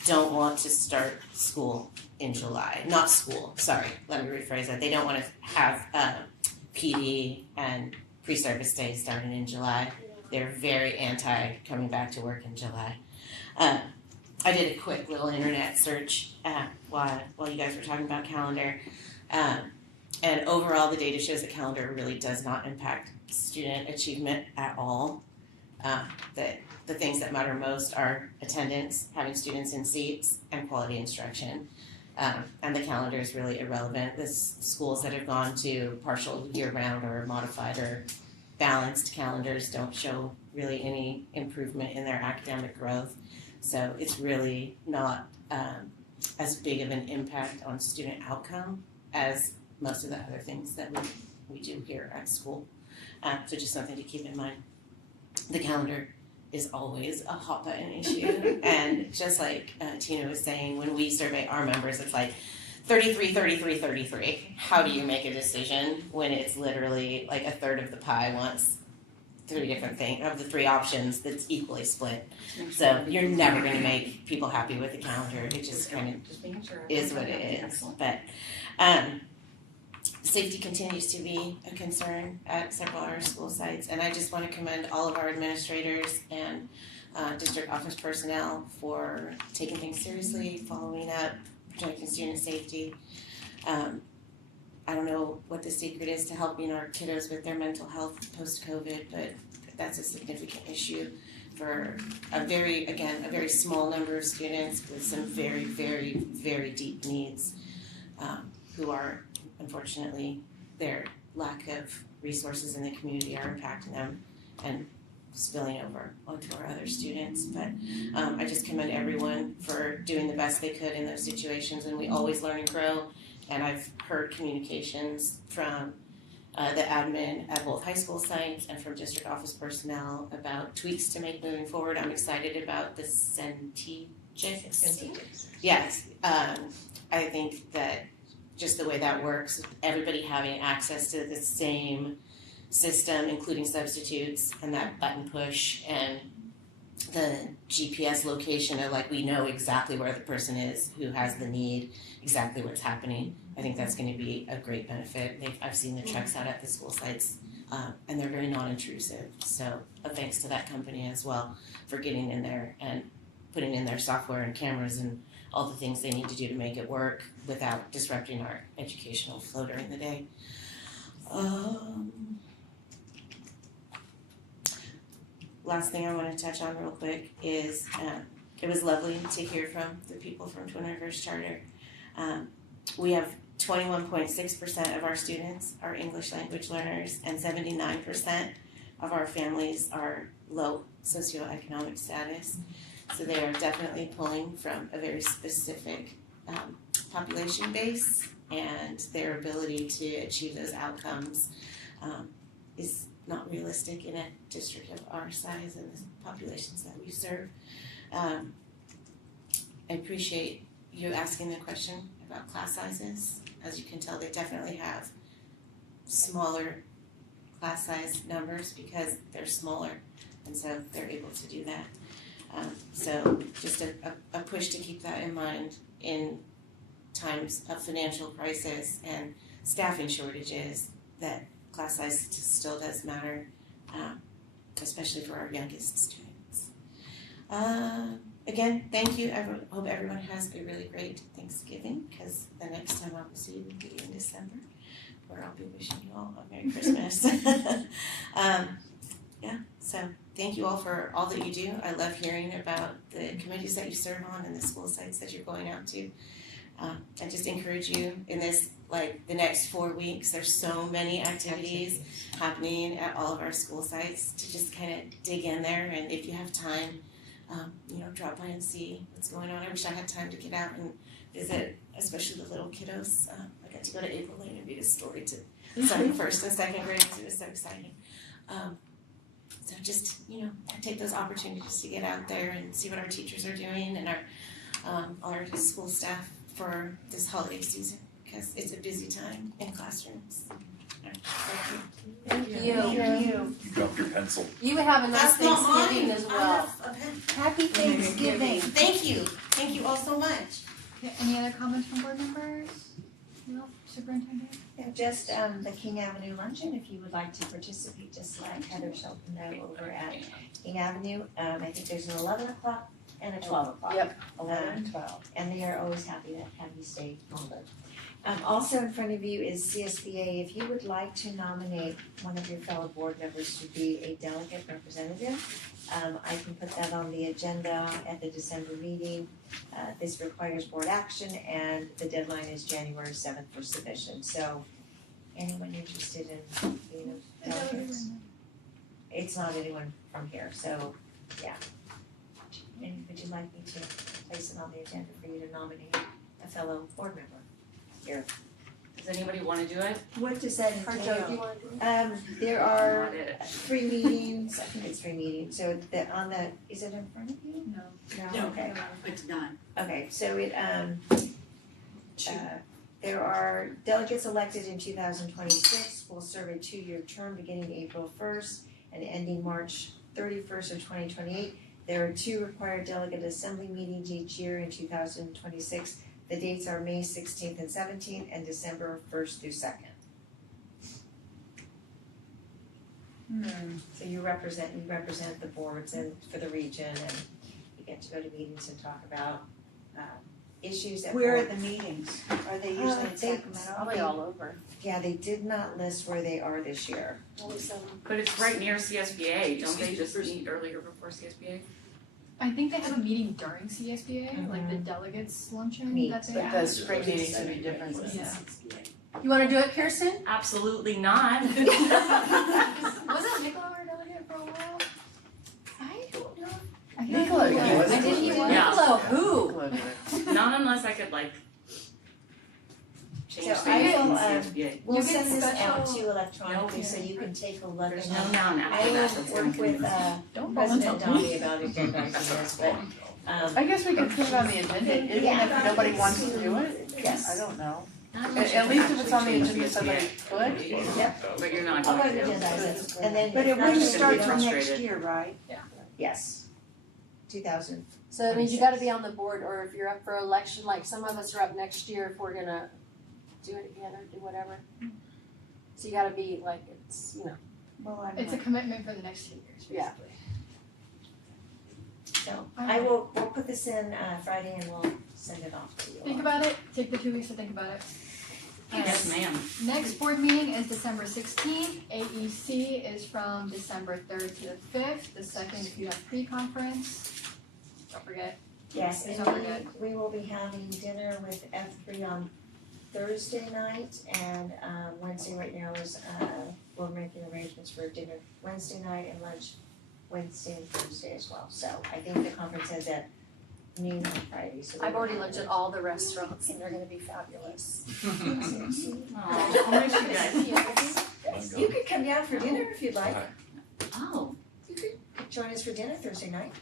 don't want to start school in July. Not school, sorry, let me rephrase that. They don't want to have PD and pre-service days starting in July. They're very anti coming back to work in July. I did a quick little internet search while you guys were talking about calendar. And overall, the data shows that calendar really does not impact student achievement at all. That the things that matter most are attendance, having students in seats, and quality instruction. And the calendar is really irrelevant. The schools that have gone to partial year-round or modified or balanced calendars don't show really any improvement in their academic growth. So it's really not as big of an impact on student outcome as most of the other things that we do here at school. So just something to keep in mind. The calendar is always a hot button issue. And just like Tina was saying, when we survey our members, it's 33, 33, 33. How do you make a decision when it's literally a third of the pie wants 3 different things, of the 3 options that's equally split. So you're never going to make people happy with the calendar. It just kind of is what it is. But safety continues to be a concern at several of our school sites, and I just want to commend all of our administrators and district office personnel for taking things seriously, following up, protecting student safety. I don't know what the secret is to helping our kiddos with their mental health post-COVID, but that's a significant issue for a very small number of students with some very, very, very deep needs, who are, unfortunately, their lack of resources in the community are impacting them and spilling over onto our other students. But I just commend everyone for doing the best they could in those situations, and we always learn and grow. And I've heard communications from the admin at both high school sites and from district office personnel about tweaks to make moving forward. I'm excited about the Centigics. Yes, I think that just the way that works, everybody having access to the same system, including substitutes and that button push and the GPS location of like we know exactly where the person is who has the need, exactly what's happening. I think that's going to be a great benefit. I've seen the trucks out at the school sites, and they're very non-intrusive. So thanks to that company as well for getting in there and putting in their software and cameras and all the things they need to do to make it work without disrupting our educational flow during the day. Last thing I want to touch on real quick is it was lovely to hear from the people from Twin Rivers Charter. We have 21.6% of our students are English language learners, and 79% of our families are low socioeconomic status. So they are definitely pulling from a very specific population base, and their ability to achieve those outcomes is not realistic in a district of our size and the populations that we serve. I appreciate you asking the question about class sizes. As you can tell, they definitely have smaller class size numbers because they're smaller, and so they're able to do that. So just a push to keep that in mind in times of financial crisis and staffing shortages, that class size still does matter, especially for our youngest students. Again, thank you. I hope everyone has a really great Thanksgiving, because the next time I will see you will be in December, where I'll be wishing you all a Merry Christmas. So thank you all for all that you do. I love hearing about the committees that you serve on and the school sites that you're going out to. I just encourage you in this, like the next 4 weeks, there's so many activities happening at all of our school sites to just kind of dig in there, and if you have time, drop by and see what's going on. I wish I had time to get out and visit, especially the little kiddos. I got to go to April Lane and read a story to some first and second graders. It was so exciting. So just, take those opportunities to get out there and see what our teachers are doing and our school staff for this holiday season, because it's a busy time in classrooms. Thank you. You dropped your pencil. You have a nice That's not Thanksgiving mine. as well. Happy Thanksgiving. Thank you. Thank you all so much. Okay, any other comments from board members? No, superintendent? Yeah, just the King Avenue luncheon, if you would like to participate, just let Heather Shelton know over at King Avenue. I think there's an 11 o'clock and a 12 o'clock. Yep. 11 and 12. And they are always happy to have you stay longer. Also in front of you is CSBA. If you would like to nominate one of your fellow board members to be a delegate representative, I can put that on the agenda at the December meeting. This requires board action, and the deadline is January 7th for submission. So anyone interested in being a delegate? It's not anyone from here, so yeah. And would you like me to place it on the agenda for you to nominate a fellow board member here? Does anybody wanna do it? What does that Joe, do you entail? wanna do it? There are 3 meetings, I think it's 3 meetings, so is it in front of you? No, okay. It's not. Okay, so there are delegates elected in 2026, will serve a 2-year term beginning April 1st and ending March 31st of 2028. There are 2 required delegate assembly meetings each year in 2026. The dates are May 16th and 17th and December 1st through 2nd. So you represent the boards and for the region, and you get to go to meetings and talk about issues that. Where are the meetings? Are they usually in they- Sacramento? Probably all over. Yeah, they did not list where they are this year. But it's right near CSBA, don't they just meet earlier before CSBA? I think they have a meeting during CSBA, like the delegates luncheon that they But have. the spring meetings would be different. Yeah. You wanna do it, Kirsten? Absolutely not. Wasn't Nicola our delegate for a while? I don't know. I can't Nicola, remember. he was. I did he was. Yeah. Nicola, who? Not unless I could like change So things I in will, CSBA. we'll You get send this special- out to you electronically Yeah. so you can take a look. There's and no noun I after that, that's will work with Don't President volunteer. Downey about agenda items, but I guess we could put it on the agenda, even Yeah. if nobody wants to do it. yes. I don't know. Not At least if it's on the actually agenda, somebody could. Yep. But you're not I'll going go to. to agenda items and then. But it if not, wouldn't just start leave it till on- next year, right? Yes. 2000. So that means you gotta be on the board, or if you're up for election, like some of us are up next year if we're gonna do it again or do whatever. So you gotta be like, it's, you know, Well, I'm It's a not. commitment for the next 2 years, Yeah. basically. So we'll put this in Friday and we'll send it off to you. Think about it, take the 2 weeks to think about it. Yes, ma'am. Next board meeting is December 16th. AEC is from December 3rd to the 5th, the second if you have pre-conference. Don't forget. Yes, Don't and forget. we will be having dinner with F3 on Thursday night and Wednesday right now is we're making arrangements for dinner Wednesday night and lunch Wednesday and Thursday as well. So I think the conference ends at noon on Friday, so. I've already looked at all the restaurants and they're gonna be fabulous. I'll miss you guys. You could come down for dinner if you'd like. Oh, You could join us for dinner Thursday night.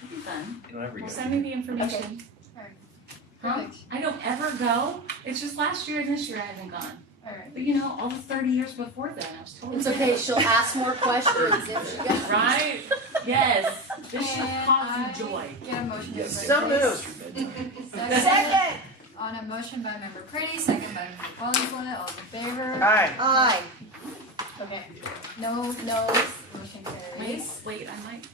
that'd be fun. You don't ever Well, go. send me the information. Huh? Perfect. I don't ever go. It's just last year and this year I haven't gone. Alright. But you know, all the 30 years before then, I was totally. It's okay, she'll ask more questions if she goes. Right? Yes. This should And cause I you joy. get a motion to Yes. adjourn, So please. moved. Second. On a motion by member Pretty, second by member Qualify, all in favor? Aye. Aye. Okay, no, motion carries. Wait, I might